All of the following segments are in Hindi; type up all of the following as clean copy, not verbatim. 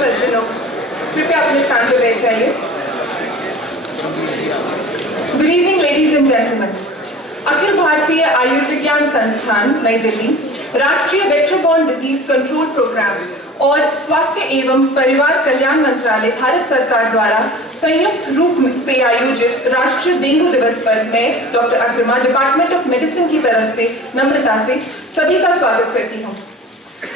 सज्जनों, कृपया अपने स्थान पर बैठ जाइए। Good evening ladies and gentleman. अखिल भारतीय आयुर्विज्ञान संस्थान नई दिल्ली, राष्ट्रीय vector borne disease control programme और स्वास्थ्य एवं परिवार कल्याण मंत्रालय भारत सरकार द्वारा संयुक्त रूप से आयोजित राष्ट्रीय डेंगू दिवस पर मैं डॉक्टर अग्रमा डिपार्टमेंट ऑफ मेडिसिन की तरफ से नम्रता से सभी का स्वागत करती हूँ।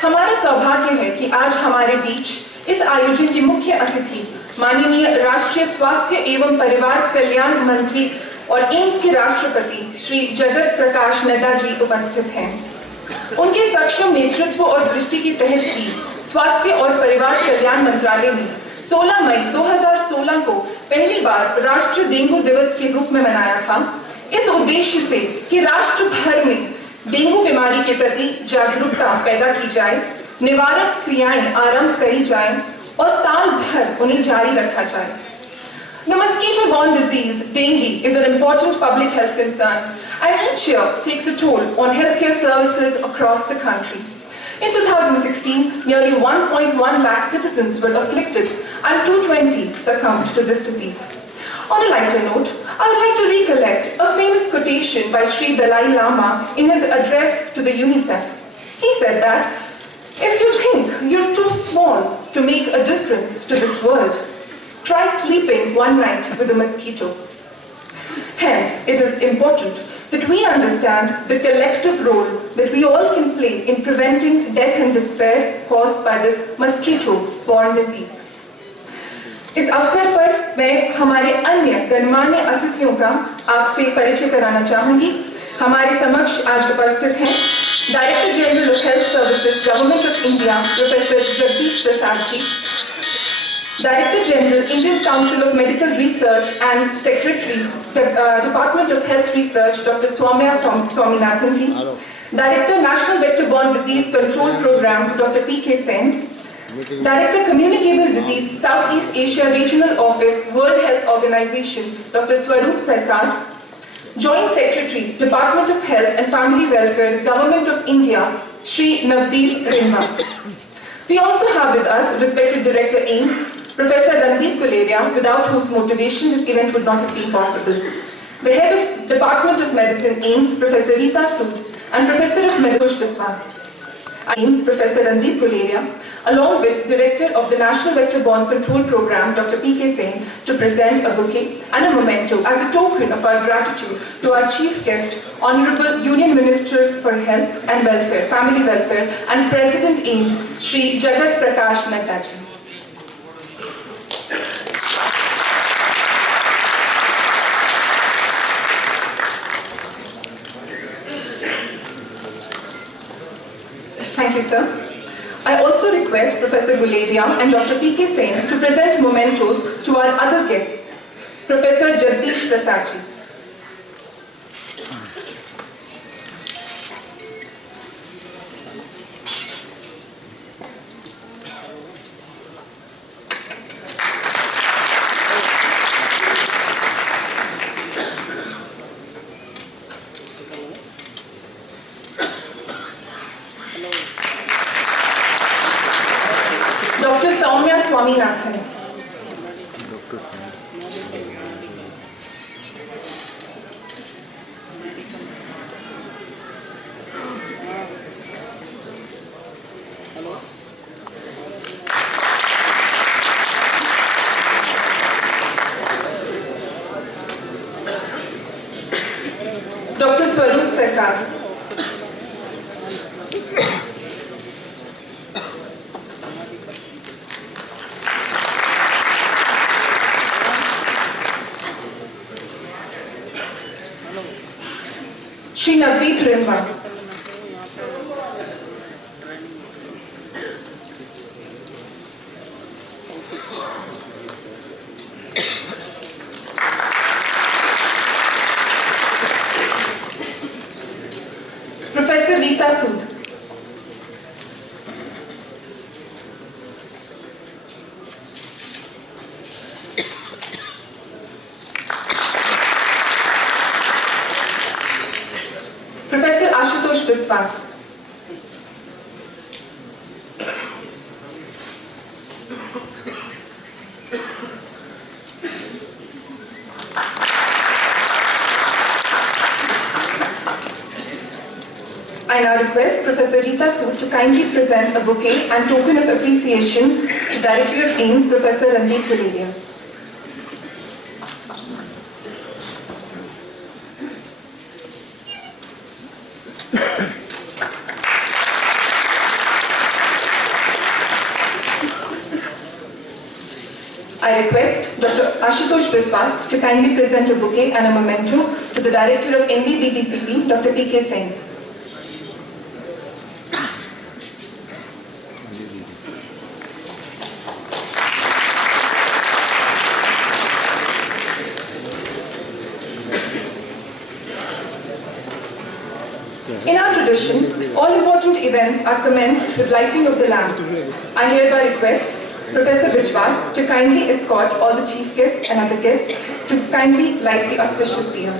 हमारा सौभाग्य है कि आज हमारे बीच इस आयोजन के मुख्य अतिथि माननीय राष्ट्रीय स्वास्थ्य एवं परिवार कल्याण मंत्री और एम्स के राष्ट्रपति श्री जगत प्रकाश नड्डा जी उपस्थित हैं। उनके सक्षम नेतृत्व और दृष्टि के तहत ही स्वास्थ्य और परिवार कल्याण मंत्रालय ने 16 मई 2016 को पहली बार राष्ट्रीय डेंगू दिवस के रूप में मनाया था, इस उद्देश्य से कि राष्ट्र भर में डेंगू बीमारी के प्रति जागरूकता पैदा की जाए, निवारक क्रियाएं आरंभ करी जाएं और साल भर उन्हें जारी रखा जाए। The mosquito-borne disease, dengue, is an important public health concern and each year takes a toll on healthcare services across the country. In 2016, nearly 1.1 lakh citizens were afflicted and 220 succumbed to this disease. On a lighter note, I would like to recollect a famous quotation by Sri Dalai Lama in his address to the UNICEF. He said that, "If you think you're too small to make a difference to this world, try sleeping one night with a mosquito." Hence, it is important that we understand the collective role that we all can play in preventing death and despair caused by this mosquito-borne disease. इस अवसर पर मैं हमारे अन्य गणमान्य अतिथियों का आपसे परिचय कराना चाहूंगी। हमारे समक्ष आज उपस्थित हैं director general of health services government of India professor Jagdish Prasad ji, director general Indian council of medical research and secretary department of health research doctor Soumya Swaminathan ji, director national vector borne disease control programme doctor P K. Sen, Director Communicable Disease Southeast Asia Regional Office World Health Organization Dr. Swaroop Sarkar, Joint Secretary Department of Health and Family Welfare Government of India Shri Navdeep Rinma. We also have with us respected Director AIIMS Professor Randeep Guleria, without whose motivation this event would not have been possible. The Head of Department of Medicine AIIMS Professor Rita Sood and Professor of Medicine Biswas. AIIMS Professor Randeep Guleria, along with Director of the National Vector Borne Control Program Dr. P.K. Sen, to present a bouquet and a memento as a token of our gratitude to our chief guest, Honorable Union Minister for Health and Welfare, Family Welfare and President AIIMS, Shri Jagat Prakash Nagga ji. Thank you, sir. I also request Professor Guleria and Dr. P.K. Sen to present mementos to our other guests. Professor Jagdish Prasad ji. Dr. Soumya Swaminathan. Swaroop Sarkar. Shri Navdeep Rinva. Professor Rita Sood. Professor Ashutosh Biswas. I now request Professor Rita Sood to kindly present a bouquet and token of appreciation to Director of AIIMS, Professor Randeep Guleria. I request Dr. Ashutosh Biswas to kindly present a bouquet and a memento to the Director of NVBTCP, Dr. P.K. Sen. In our tradition, all important events are commenced with lighting of the lamp. I hereby request Professor Biswas to kindly escort all the chief guests and other guests to kindly light the auspicious diya.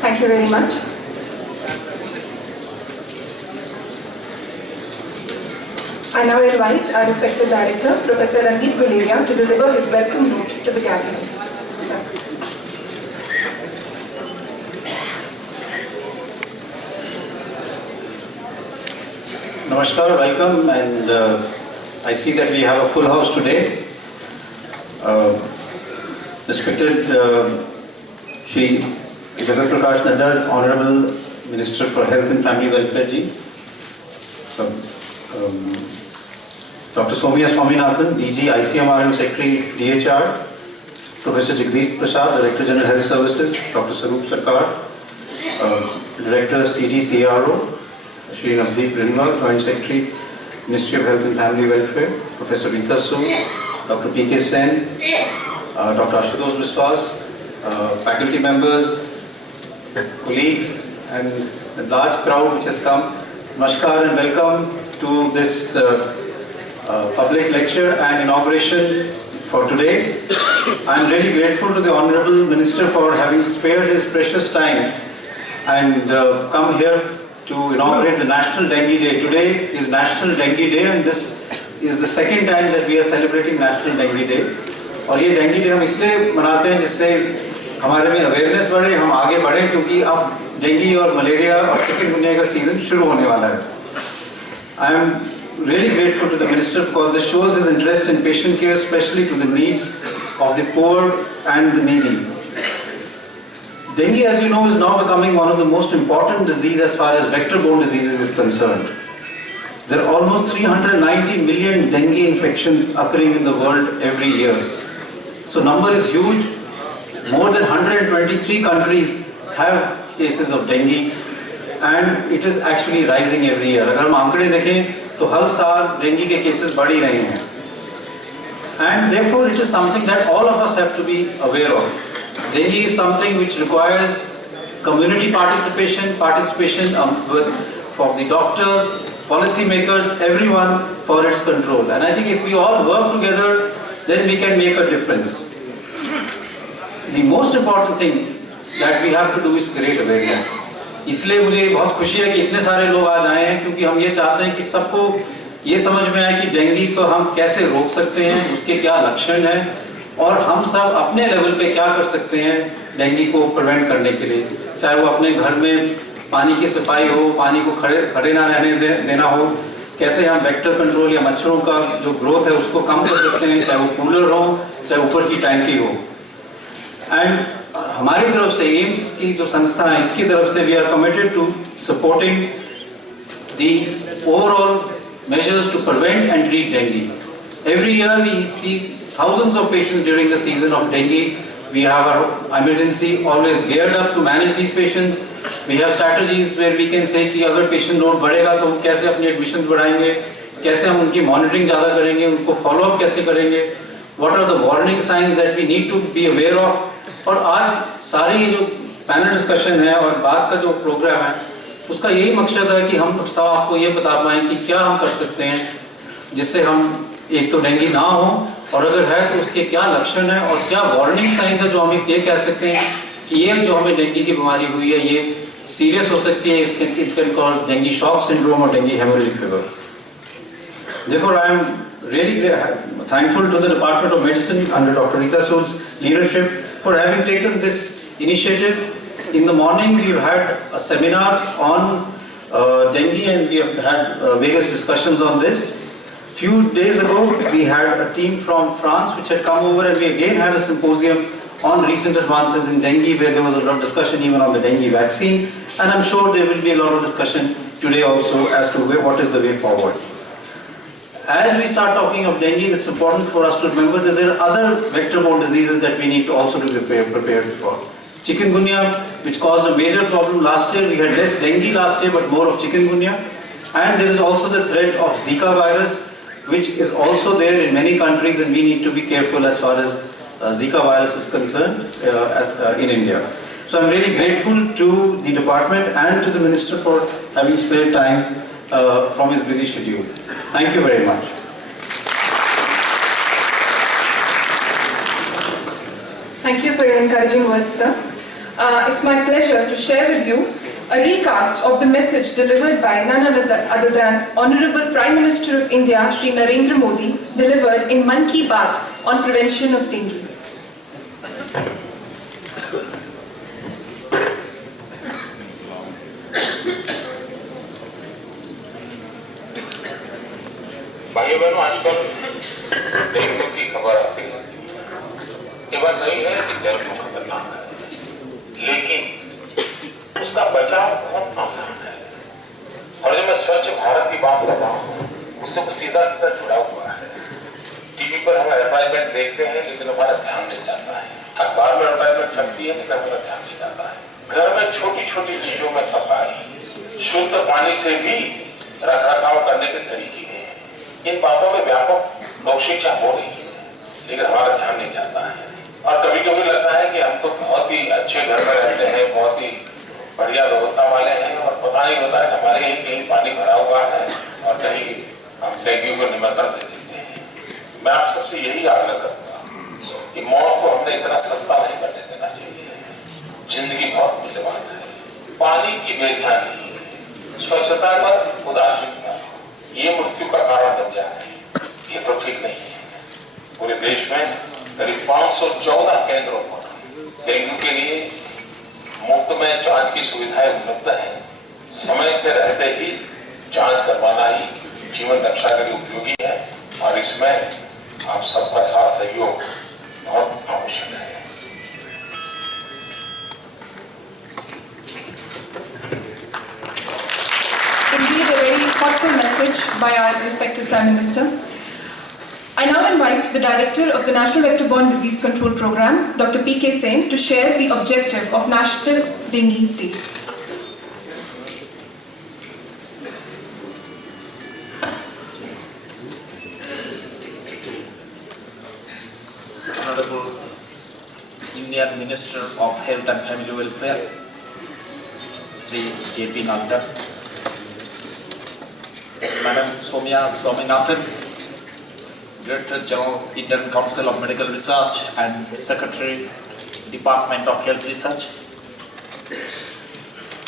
Thank you very much. I now invite our respected director, Professor Randeep Guleria, to deliver his welcome note to the gathering. Namaskar, welcome, and I see that we have a full house today. Respected Shri Jagat Prakash Nadda, Honorable Minister for Health and Family Welfare Ji, Dr. Somya Swaminathan, DG ICMR and Secretary DHR, Professor Jagdish Prasad, Director General Health Services, Dr. Swaroop Sarkar, Director CDCRO, Shri Navdeep Rinva, Joint Secretary, Ministry of Health and Family Welfare, Professor Rita Sood, Dr. P.K. Sen, Dr. Ashutosh Biswas, faculty members, colleagues, and the large crowd which has come. Namaskar and welcome to this public lecture and inauguration for today. I am really grateful to the Honorable Minister for having spared his precious time and come here to inaugurate the National Dengue Day. Today is National Dengue Day and this is the second time that we are celebrating National Dengue Day. और ये डेंगू डे हम इसलिए मनाते हैं जिससे हमारे में अवेयरनेस बढ़े, हम आगे बढ़े, क्योंकि अब डेंगू और मलेरिया और चिकनगुनिया का सीजन शुरू होने वाला है. I am really grateful to the Minister because this shows his interest in patient care, especially to the needs of the poor and the needy. Dengue, as you know, is now becoming one of the most important diseases as far as vector-borne diseases is concerned. There are almost 390 million dengue infections occurring in the world every year. So number is huge. More than 123 countries have cases of dengue and it is actually rising every year. अगर हम आंकड़े देखें तो हर साल डेंगू के केसेस बढ़ ही रहे हैं. And therefore it is something that all of us have to be aware of. Dengue is something which requires community participation from the doctors, policy makers, everyone for its control. And I think if we all work together, then we can make a difference. The most important thing that we have to do is create awareness. इसलिए मुझे बहुत खुशी है कि इतने सारे लोग आज आए हैं, क्योंकि हम ये चाहते हैं कि सबको ये समझ में आए कि डेंगू को हम कैसे रोक सकते हैं, उसके क्या लक्षण हैं और हम सब अपने लेवल पे क्या कर सकते हैं डेंगू को प्रिवेंट करने के लिए. चाहे वो अपने घर में पानी की सफाई हो, पानी को खड़े ना रहने देना हो, कैसे हम वेक्टर कंट्रोल या मच्छरों का जो ग्रोथ है उसको कम कर सकते हैं, चाहे वो कूलर हो, चाहे ऊपर की टैंकी हो. एंड हमारी तरफ से एम्स की जो संस्था है इसकी तरफ से we are committed to supporting the overall measures to prevent and treat dengue. Every year we see thousands of patients during the season of dengue. We have our emergency always geared up to manage these patients. We have strategies where we can say कि अगर patient load बढ़ेगा तो हम कैसे अपनी admissions बढ़ाएंगे, कैसे हम उनकी monitoring ज़्यादा करेंगे, उनको follow up कैसे करेंगे, what are the warning signs that we need to be aware of. और आज सारी जो panel discussion है और बाद का जो program है उसका यही मकसद है कि हम सब आपको ये बता पाएं कि क्या हम कर सकते हैं जिससे हम एक तो डेंगू ना हो और अगर है तो उसके क्या लक्षण है और क्या वार्निंग साइंस है जो हम ये कह सकते हैं कि ये जो हमें डेंगू की बीमारी हुई है ये सीरियस हो सकती है, it can cause dengue shock syndrome और dengue haemorrhagic fever. Therefore, I am really thankful to the Department of Medicine under Dr. Rita Sood's leadership for having taken this initiative. In the morning, we've had a seminar on dengue and we have had various discussions on this. Few days ago, we had a team from France which had come over and we again had a symposium on recent advances in dengue where there was a lot of discussion even on the dengue vaccine. And I'm sure there will be a lot of discussion today also as to what is the way forward. As we start talking of dengue, it's important for us to remember that there are other vector-borne diseases that we need to also be prepared for. Chikungunya, which caused a major problem last year. We had less dengue last year, but more of chikungunya. And there is also the threat of Zika virus, which is also there in many countries, and we need to be careful as far as Zika virus is concerned in India. So I'm really grateful to the department and to the Minister for having spared time from his busy schedule. Thank you very much. Thank you for your encouraging words, sir. It's my pleasure to share with you a recast of the message delivered by none other than Honorable Prime Minister of India, Shri Narendra Modi, delivered in Mann Ki Baat on prevention of dengue. भाइयों बहनों, आजकल डेंगू की खबर आती है. ये बात सही है कि डेंगू खतरनाक है, लेकिन उसका बचाव बहुत आसान है. और जब मैं स्वच्छ भारत की बात कर रहा हूँ उससे सीधा सीधा जुड़ा हुआ है. टीवी पर हम एडवर्टाइजमेंट देखते हैं लेकिन हमारा ध्यान नहीं जाता है. अखबार में एडवर्टाइजमेंट छपती है लेकिन हमारा ध्यान नहीं जाता है. घर में छोटी छोटी चीजों में सफाई, शुद्ध पानी से भी रखरखाव करने के तरीके हैं. इन बातों में व्यापक लोक शिक्षा हो रही है लेकिन हमारा ध्यान नहीं जाता है. और कभी कभी लगता है कि हम तो बहुत ही अच्छे घर में रहते हैं, बहुत ही बढ़िया व्यवस्था वाले हैं और पता नहीं होता है हमारे ही कहीं पानी भरा हुआ है और कहीं हम डेंगू को निमंत्रण दे देते हैं. मैं आप सबसे यही आग्रह करूंगा कि मौत को हमने इतना सस्ता नहीं करने देना चाहिए। जिंदगी बहुत मूल्यवान है। पानी की बेध्यानी, स्वच्छता पर उदासीनता, ये मृत्यु का कारण बन जाए, ये तो ठीक नहीं है। पूरे देश में करीब 514 केंद्रों पर डेंगू के लिए मुफ्त में जांच की सुविधाएं उपलब्ध है। समय से रहते ही जांच करवाना ही जीवन रक्षा के लिए उपयोगी है और इसमें आप सबका साथ सहयोग बहुत आवश्यक है। Indeed, a very thoughtful message by our respected Prime Minister. I now invite the Director of the National Vector-Borne Disease Control Program, Dr. P.K. Sen, to share the objective of National Dengue Day. Honorable Union Minister of Health and Family Welfare, Sri J.P. Nadda, Madam Somia Swaminathan, Director General, Indian Council of Medical Research and Secretary, Department of Health Research,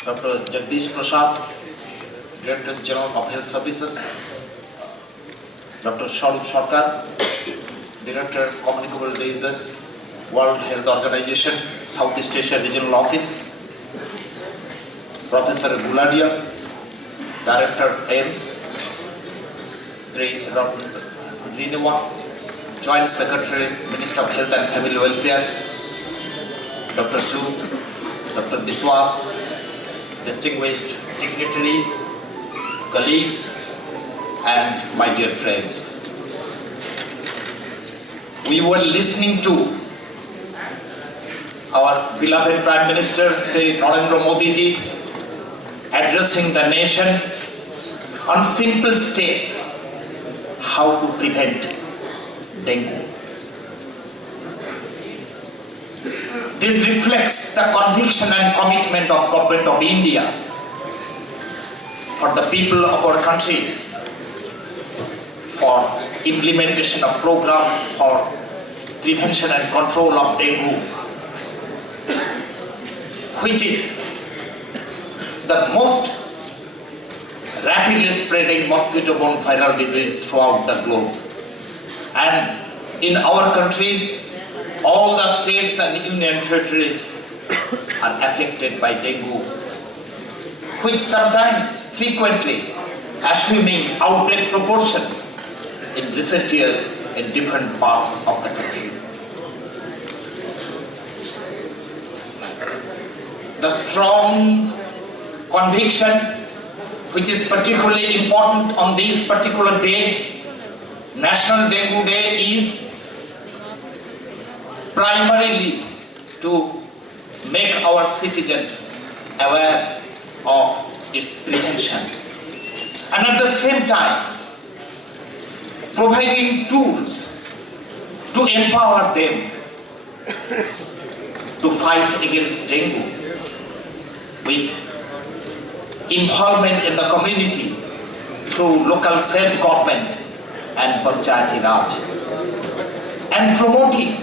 Dr. Jagdish Prasad, Director General of Health Services, Dr. Sharup Sarkar, Director Communicable Diseases, World Health Organization, Southeast Asia Regional Office, Professor Guladia, Director AIMS, Sri Riniwa, Joint Secretary, Minister of Health and Family Welfare, Dr. Sood, Dr. Biswas, distinguished dignitaries, colleagues, and my dear friends. We were listening to our beloved Prime Minister, Sri Narendra Modi ji, addressing the nation on simple steps how to prevent dengue. This reflects the conviction and commitment of Government of India for the people of our country, for implementation of program for prevention and control of dengue, which is the most rapidly spreading mosquito-borne viral disease throughout the globe. And in our country, all the states and union territories are affected by dengue, which sometimes, frequently, assuming outbreak proportions in recent years in different parts of the country. The strong conviction, which is particularly important on this particular day, National Dengue Day, is primarily to make our citizens aware of its prevention, and at the same time providing tools to empower them to fight against dengue with involvement in the community through local self-government and Panchayati Raj, and promoting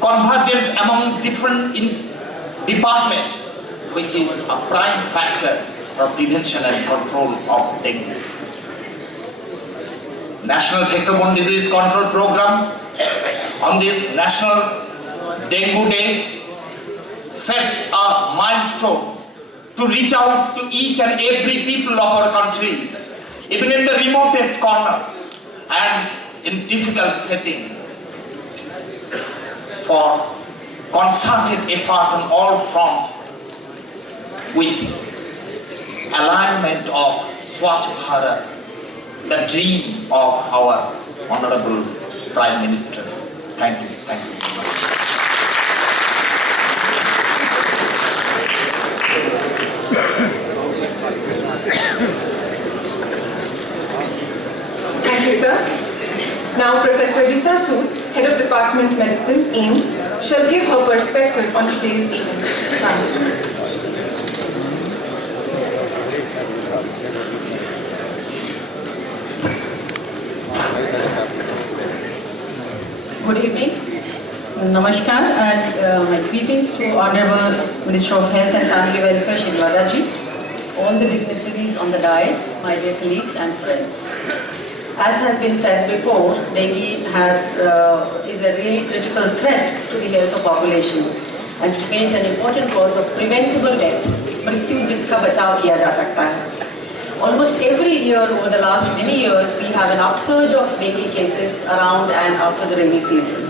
convergence among different departments, which is a prime factor for prevention and control of dengue. National Vector-Borne Disease Control Program on this National Dengue Day sets a milestone to reach out to each and every people of our country, even in the remotest corner and in difficult settings, for concerted effort on all fronts with alignment of Swachh Bharat, the dream of our Honorable Prime Minister. Thank you. Thank you. Thank you, sir. Now, Professor Rita Sood, Head of Department Medicine, AIMS, shall give her perspective on today's event. Thank you. Good evening. Namaskar and my greetings to Honorable Minister of Health and Family Welfare, Shri Wadaji, all the dignitaries on the dais, my dear colleagues and friends. As has been said before, dengue is a really critical threat to the health of population and remains an important cause of preventable death. मृत्यु जिसका बचाव किया जा सकता है. Almost every year over the last many years, we have an upsurge of dengue cases around and after the rainy season.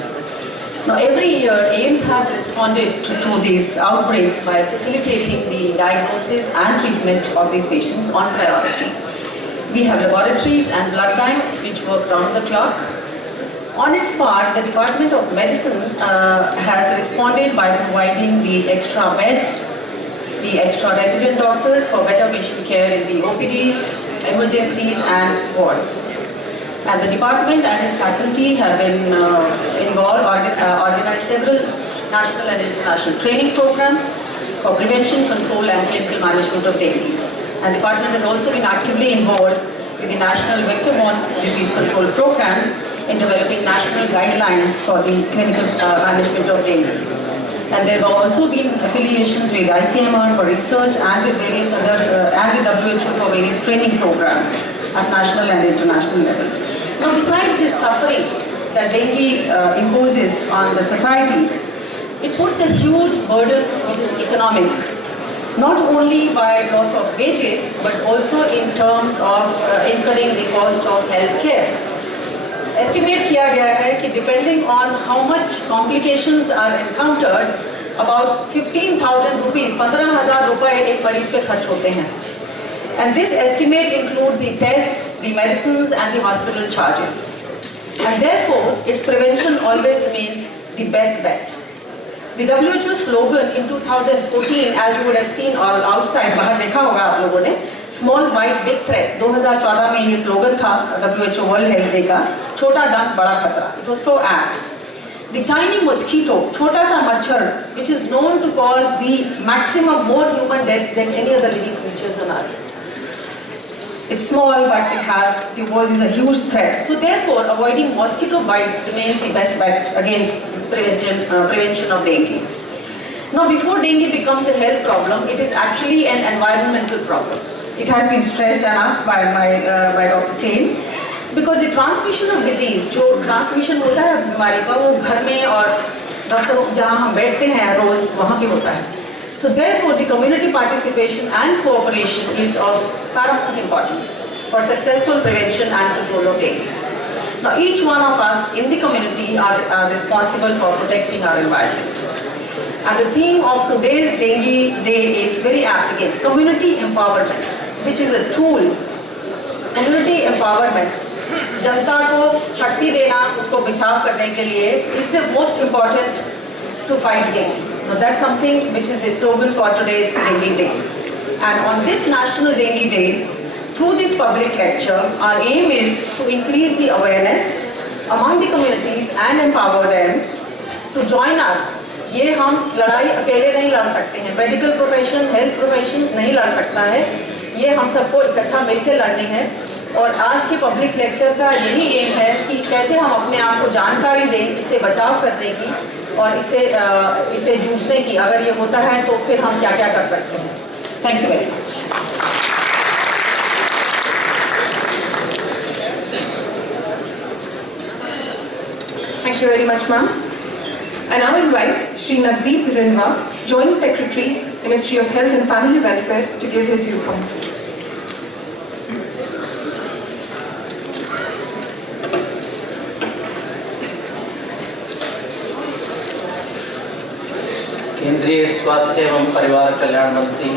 Now every year, AIIMS has responded to these outbreaks by facilitating the diagnosis and treatment of these patients on priority. We have laboratories and blood banks which work round the clock. On its part, the Department of Medicine has responded by providing the extra beds, the extra resident doctors for better patient care in the OPDs, emergencies and wards. And the department and its faculty have been organized several national and international training programs for prevention, control and clinical management of dengue. And the department has also been actively involved with the National Vector-Borne Disease Control Program in developing national guidelines for the clinical management of dengue. And there have also been affiliations with ICMR for research and with various other, and with WHO for various training programs at national and international level. Now, besides this suffering that dengue imposes on the society, it puts a huge burden which is economic, not only by loss of wages, but also in terms of incurring the cost of health care. Estimate किया गया है कि depending on how much complications are encountered, about 15,000 rupees, 15,000 रुपए एक मरीज पे खर्च होते हैं. And this estimate includes the tests, the medicines and the hospital charges. And therefore, its prevention always remains the best bet. The WHO slogan in 2014, as you would have seen all outside, बाहर देखा होगा आप लोगों ने, Small Bite Big Threat, 2014 में ये slogan था WHO World Health Day का, छोटा डंक बड़ा खतरा. It was so apt. The tiny mosquito, छोटा सा मच्छर, which is known to cause the maximum more human deaths than any other living creatures on earth. It's small, but it poses a huge threat. So therefore, avoiding mosquito bites remains the best bet against prevention of dengue. Now, before dengue becomes a health problem, it is actually an environmental problem. It has been stressed enough by Dr. Sen, because the transmission of disease, जो transmission होता है बीमारी का, वो घर में और डॉक्टर जहाँ हम बैठते हैं रोज वहाँ भी होता है. So therefore, the community participation and cooperation is of paramount importance for successful prevention and control of dengue. Now, each one of us in the community are responsible for protecting our environment. And the theme of today's Dengue Day is very apt again, community empowerment, which is a tool. Community empowerment, जनता को शक्ति देना, उसको बचाव करने के लिए is the most important to fight dengue. Now that's something which is the slogan for today's Dengue Day. And on this National Dengue Day, through this public lecture, our aim is to increase the awareness among the communities and empower them to join us. ये हम लड़ाई अकेले नहीं लड़ सकते हैं. मेडिकल प्रोफेशन, हेल्थ प्रोफेशन नहीं लड़ सकता है. ये हम सबको इकट्ठा मिलकर लड़नी है. और आज के पब्लिक लेक्चर का यही एम है कि कैसे हम अपने आप को जानकारी दें इससे बचाव करने की और इससे जूझने की. अगर ये होता है तो फिर हम क्या क्या कर सकते हैं. Thank you very much. Thank you very much, ma'am. I now invite Shri Navdeep Rinwa, Joint Secretary, Ministry of Health and Family Welfare, to give his viewpoint. केंद्रीय स्वास्थ्य एवं परिवार कल्याण मंत्री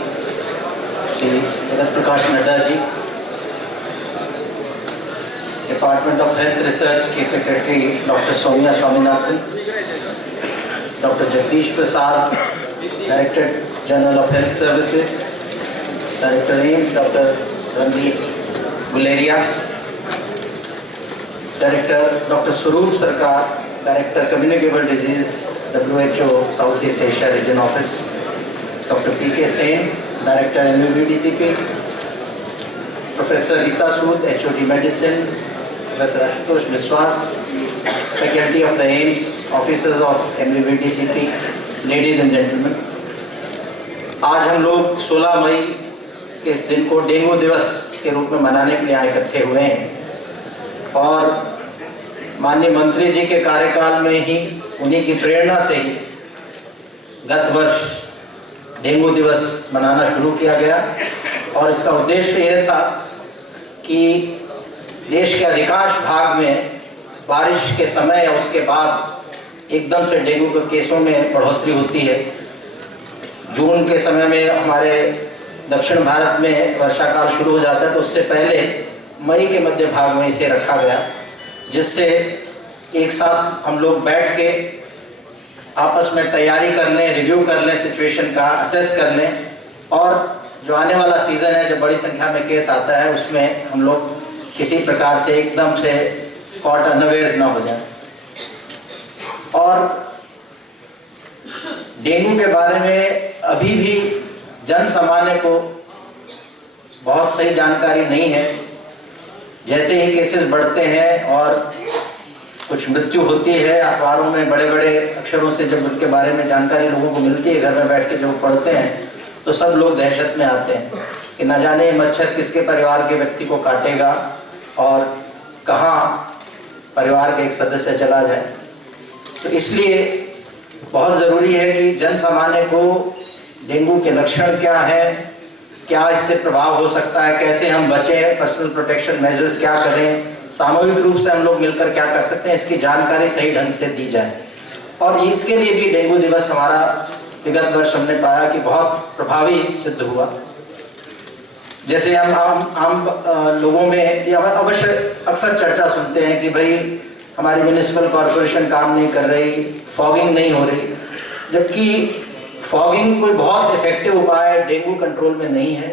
Shri Jagat Prakash Nadda ji, department of health research की secretary doctor Soumya Swaminathan, doctor Jagdish Prasad, director general of health services, director AIIMS doctor Randeep Guleria, director doctor Swarup Sarkar, director communicable disease WHO Southeast Asia Region Office, Dr. P.K. Sen, Director MUBDCP, Professor Rita Sood, HOD Medicine, Professor Ashutosh Biswas, faculty of the AIMS, officers of MBBTCP, ladies and gentlemen. आज हम लोग 16 मई के इस दिन को डेंगू दिवस के रूप में मनाने के लिए यहाँ इकट्ठे हुए हैं और माननीय मंत्री जी के कार्यकाल में ही उन्हीं की प्रेरणा से ही गत वर्ष डेंगू दिवस मनाना शुरू किया गया और इसका उद्देश्य यह था कि देश के अधिकांश भाग में बारिश के समय या उसके बाद एकदम से डेंगू के केसों में बढ़ोतरी होती है। जून के समय में हमारे दक्षिण भारत में वर्षा काल शुरू हो जाता है, तो उससे पहले मई के मध्य भाग में इसे रखा गया, जिससे एक साथ हम लोग बैठ के आपस में तैयारी कर लें, रिव्यू कर लें, सिचुएशन का असेस कर लें और जो आने वाला सीज़न है, जब बड़ी संख्या में केस आता है, उसमें हम लोग किसी प्रकार से एकदम से कॉट अनअवेयर्स ना हो जाए। और डेंगू के बारे में अभी भी जन सामान्य को बहुत सही जानकारी नहीं है। जैसे ही केसेस बढ़ते हैं और कुछ मृत्यु होती है, अखबारों में बड़े बड़े अक्षरों से जब उनके बारे में जानकारी लोगों को मिलती है, घर में बैठ के जो पढ़ते हैं, तो सब लोग दहशत में आते हैं कि न जाने मच्छर किसके परिवार के व्यक्ति को काटेगा और कहाँ परिवार के एक सदस्य चला जाए। तो इसलिए बहुत ज़रूरी है कि जन सामान्य को डेंगू के लक्षण क्या हैं, क्या इससे प्रभाव हो सकता है, कैसे हम बचें, पर्सनल प्रोटेक्शन मेजर्स क्या करें, सामूहिक रूप से हम लोग मिलकर क्या कर सकते हैं, इसकी जानकारी सही ढंग से दी जाए। और इसके लिए भी डेंगू दिवस हमारा विगत वर्ष हमने पाया कि बहुत प्रभावी सिद्ध हुआ। जैसे हम आम लोगों में ये अवश्य अक्सर चर्चा सुनते हैं कि भाई हमारी म्यूनिसिपल कॉरपोरेशन काम नहीं कर रही, फॉगिंग नहीं हो रही, जबकि फॉगिंग कोई बहुत इफेक्टिव उपाय डेंगू कंट्रोल में नहीं है।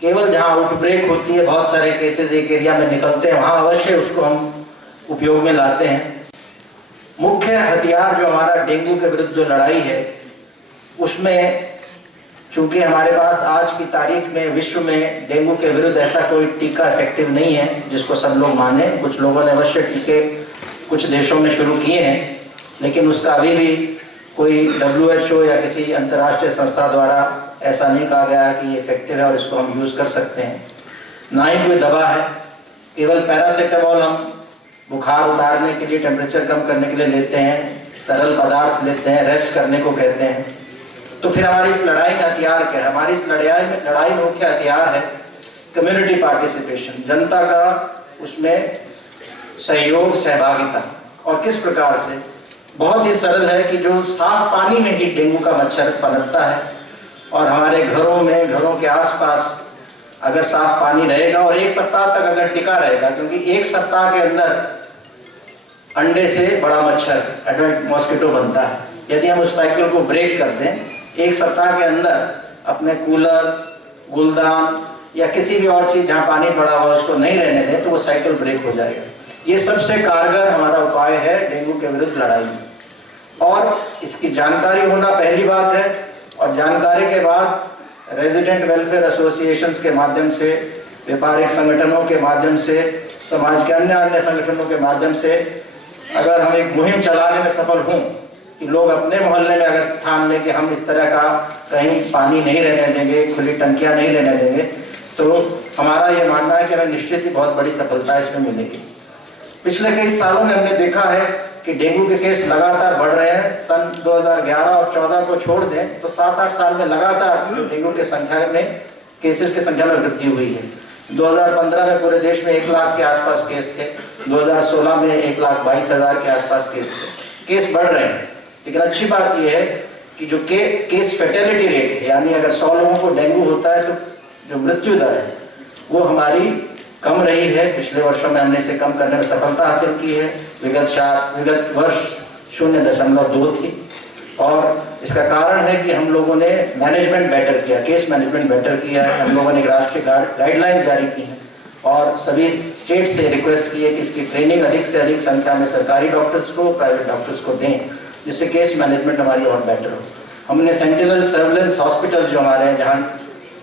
केवल जहां आउटब्रेक होती है, बहुत सारे केसेस एक एरिया में निकलते हैं, वहां अवश्य उसको हम उपयोग में लाते हैं। मुख्य हथियार जो हमारा डेंगू के विरुद्ध जो लड़ाई है, उसमें चूंकि हमारे पास आज की तारीख में विश्व में डेंगू के विरुद्ध ऐसा कोई टीका इफेक्टिव नहीं है जिसको सब लोग माने। कुछ लोगों ने अवश्य टीके कुछ देशों में शुरू किए हैं, लेकिन उसका अभी भी कोई WHO या किसी अंतर्राष्ट्रीय संस्था द्वारा ऐसा नहीं कहा गया कि ये इफेक्टिव है और इसको हम यूज़ कर सकते हैं। ना ही कोई दवा है। केवल पैरासीटामोल हम बुखार उतारने के लिए, टेम्परेचर कम करने के लिए लेते हैं, तरल पदार्थ लेते हैं, रेस्ट करने को कहते हैं। तो फिर हमारी इस लड़ाई में हथियार क्या है? हमारी इस लड़ाई में मुख्य हथियार है कम्युनिटी पार्टिसिपेशन, जनता का उसमें सहयोग, सहभागिता। और किस प्रकार से? बहुत ही सरल है कि जो साफ पानी में ही डेंगू का मच्छर पनपता है और हमारे घरों में, घरों के आसपास अगर साफ पानी रहेगा और 1 सप्ताह तक अगर टिका रहेगा, क्योंकि 1 सप्ताह के अंदर अंडे से बड़ा मच्छर, एडल्ट मॉस्किटो बनता है। यदि हम उस साइकिल को ब्रेक कर दें, 1 सप्ताह के अंदर अपने कूलर, गुलदान या किसी भी और चीज़ जहाँ पानी पड़ा हुआ उसको नहीं रहने दें, तो वो साइकिल ब्रेक हो जाएगा। ये सबसे कारगर हमारा उपाय है डेंगू के विरुद्ध लड़ाई में। और इसकी जानकारी होना पहली बात है, और जानकारी के बाद रेजिडेंट वेलफेयर एसोसिएशंस के माध्यम से, व्यापारिक संगठनों के माध्यम से, समाज के अन्य संगठनों के माध्यम से अगर हम एक मुहिम चलाने में सफल हों कि लोग अपने मोहल्ले में अगर ठान लें कि हम इस तरह का कहीं पानी नहीं रहने देंगे, खुली टंकियां नहीं रहने देंगे, तो हमारा ये मानना है कि हमें निश्चित ही बहुत बड़ी सफलता इसमें मिलेगी। पिछले कई सालों में हमने देखा है कि डेंगू के केस लगातार बढ़ रहे हैं। सन 2011 और 14 को छोड़ दें तो 7-8 साल में लगातार डेंगू के संख्या में, केसेस की संख्या में वृद्धि हुई है। 2015 में पूरे देश में 1 लाख के आसपास केस थे, 2016 में 1,22,000 के आसपास केस थे। केस बढ़ रहे हैं, लेकिन अच्छी बात यह है कि जो केस फेटेलिटी रेट है, यानी अगर 100 लोगों को डेंगू होता है तो जो मृत्यु दर है वो हमारी कम रही है। पिछले वर्षों में हमने इसे कम करने में सफलता हासिल की है। विगत वर्ष 0.2 थी, और इसका कारण है कि हम लोगों ने मैनेजमेंट बेटर किया, केस मैनेजमेंट बेटर किया है। हम लोगों ने एक राष्ट्रीय गाइडलाइंस जारी की हैं और सभी स्टेट से रिक्वेस्ट की है कि इसकी ट्रेनिंग अधिक से अधिक संख्या में सरकारी डॉक्टर्स को, प्राइवेट डॉक्टर्स को दें, जिससे केस मैनेजमेंट हमारी और बेटर हो। हमने सेंटिनल सर्वेलेंस हॉस्पिटल्स जो हमारे हैं, जहाँ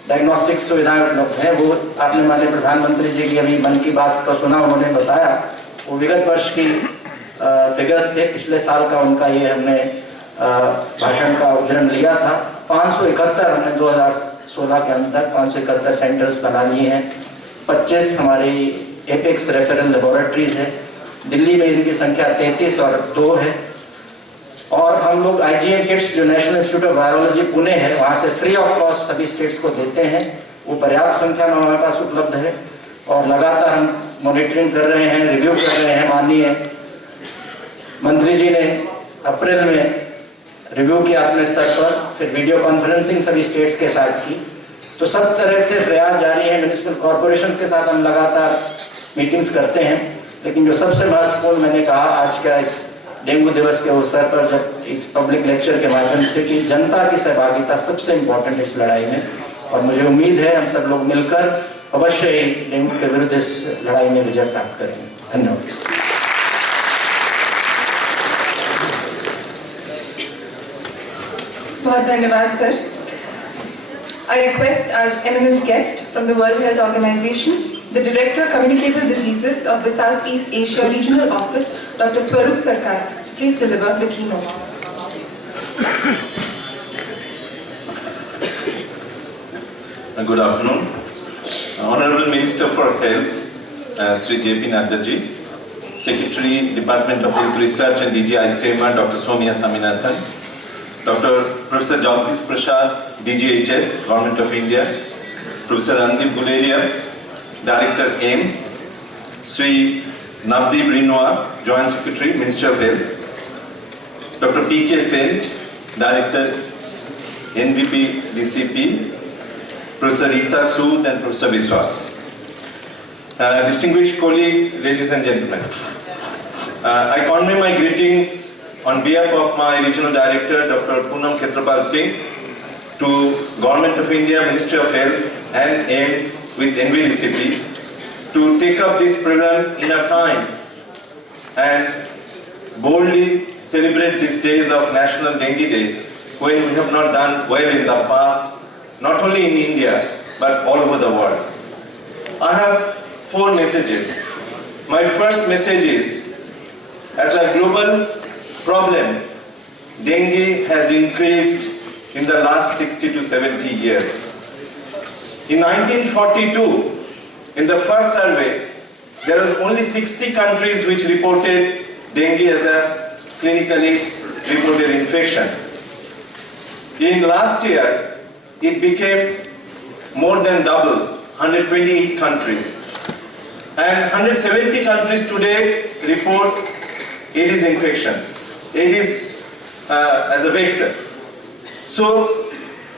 डायग्नोस्टिक सुविधाएं उपलब्ध हैं, वो आपने माननीय प्रधानमंत्री जी की अभी मन की बात का सुना, उन्होंने बताया वो विगत वर्ष की फिगर्स थे, पिछले साल का उनका ये हमने भाषण का उद्धरण लिया था। 571 हमने 2016 के अंदर 571 सेंटर्स बना लिए हैं। 25 हमारी एपेक्स रेफरल लेबोरेटरीज है। दिल्ली में इनकी संख्या 33 और 2 है। और हम लोग IGM किट्स जो national institute of virology Pune है, वहाँ से फ्री ऑफ कॉस्ट सभी स्टेट्स को देते हैं। वो पर्याप्त संख्या में हमारे पास उपलब्ध है और लगातार हम मॉनिटरिंग कर रहे हैं, रिव्यू कर रहे हैं। माननीय मंत्री जी ने अप्रैल में रिव्यू किया अपने स्तर पर, फिर वीडियो कॉन्फ्रेंसिंग सभी स्टेट्स के साथ की। तो सब तरह से प्रयास जारी है। म्यूनिसिपल कॉरपोरेशंस के साथ हम लगातार मीटिंग्स करते हैं। लेकिन जो सबसे महत्वपूर्ण मैंने कहा आज का इस डेंगू दिवस के अवसर पर, जब इस पब्लिक लेक्चर के माध्यम से, कि जनता की सहभागिता सबसे इम्पोर्टेंट है इस लड़ाई में। और मुझे उम्मीद है हम सब लोग मिलकर अवश्य ही डेंगू के विरुद्ध इस लड़ाई में विजय प्राप्त करेंगे। धन्यवाद। बहुत धन्यवाद sir. I request our eminent guest from the World Health Organization, the Director Communicable Diseases of the Southeast Asia Regional Office, Dr. Swaroop Sarkar, to please deliver the keynote. Good afternoon. Honorable Minister for Health, Sri J.P. Nadda ji, Secretary, Department of Health Research and DG ICMR, Dr. Soumya Swaminathan, Dr. Professor Jagdish Prasad, DGHS, Government of India, Professor Randeep Guleria, Director AIMS, Sri Navdeep Rinoy, Joint Secretary, Ministry of Health, Dr. P.K. Sen, Director NVP DCP, Professor Rita Sood and Professor Viswas. Distinguished colleagues, ladies and gentlemen, I convey my greetings on behalf of my Regional Director, Dr. Poonam Khetrapal Singh, to Government of India, Ministry of Health and AIMS with NVDCP to take up this program in a time and boldly celebrate these days of National Dengue Day, when we have not done well in the past, not only in India, but all over the world. I have 4 messages. My first message is, as a global problem, dengue has increased in the last 60 to 70 years. In 1942, in the first survey, there was only 60 countries which reported dengue as a clinically reported infection. In last year, it became more than double, 128 countries. And 170 countries today report Aedes infection, Aedes as a vector. So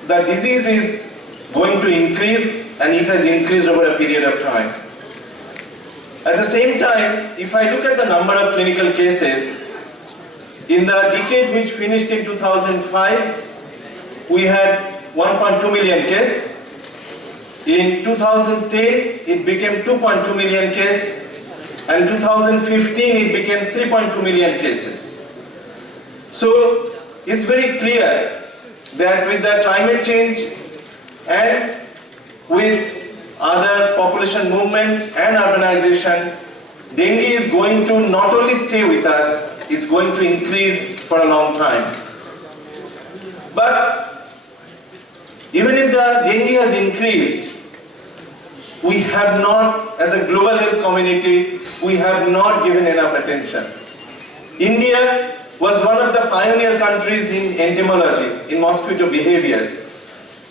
the disease is going to increase, and it has increased over a period of time. At the same time, if I look at the number of clinical cases, in the decade which finished in 2005, we had 1.2 million cases. In 2010, it became 2.2 million cases. And 2015, it became 3.2 million cases. So it's very clear that with the climate change and with other population movement and urbanization, dengue is going to not only stay with us, it's going to increase for a long time. But even if the dengue has increased, we have not, as a global health community, we have not given enough attention. India was one of the pioneer countries in entomology, in mosquito behaviors.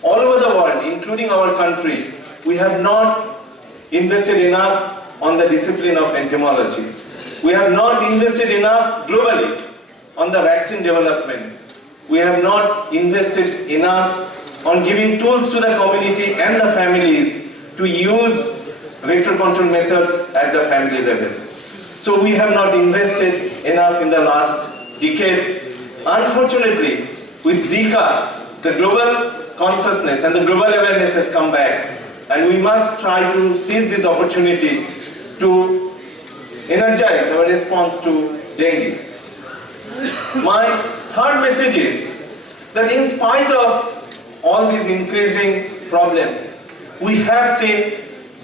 All over the world, including our country, we have not invested enough on the discipline of entomology. We have not invested enough globally on the vaccine development. We have not invested enough on giving tools to the community and the families to use vector control methods at the family level. So we have not invested enough in the last decade. Unfortunately, with Zika, the global consciousness and the global awareness has come back, and we must try to seize this opportunity to energize our response to dengue. My third message is that in spite of all these increasing problems, we have seen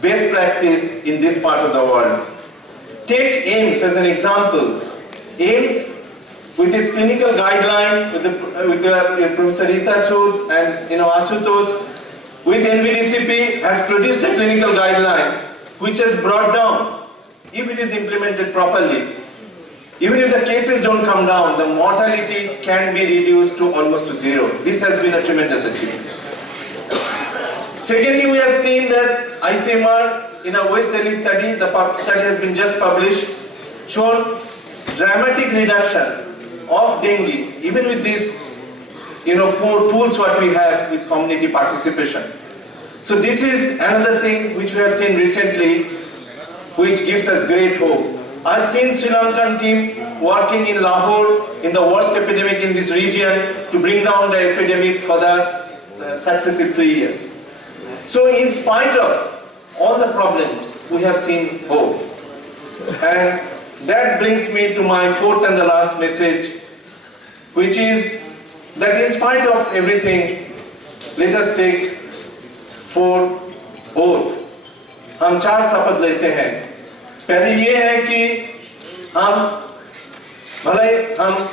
best practice in this part of the world. Take AIMS as an example. AIMS, with its clinical guideline, with Professor Rita Sood and Asutosh, with NVDCP, has produced a clinical guideline which has brought down, if it is implemented properly, even if the cases don't come down, the mortality can be reduced to almost to zero. This has been a tremendous achievement. Secondly, we have seen that ICMR, in a West Delhi study, the study has been just published, shown dramatic reduction of dengue, even with these poor tools what we have with community participation. So this is another thing which we have seen recently, which gives us great hope. I've seen Sri Lankan team working in Lahore in the worst epidemic in this region to bring down the epidemic for the successive 3 years. So in spite of all the problems, we have seen hope. And that brings me to my fourth and the last message, which is that in spite of everything, let us take 4 oath. हम 4 शपथ लेते हैं। पहली ये है कि भले हम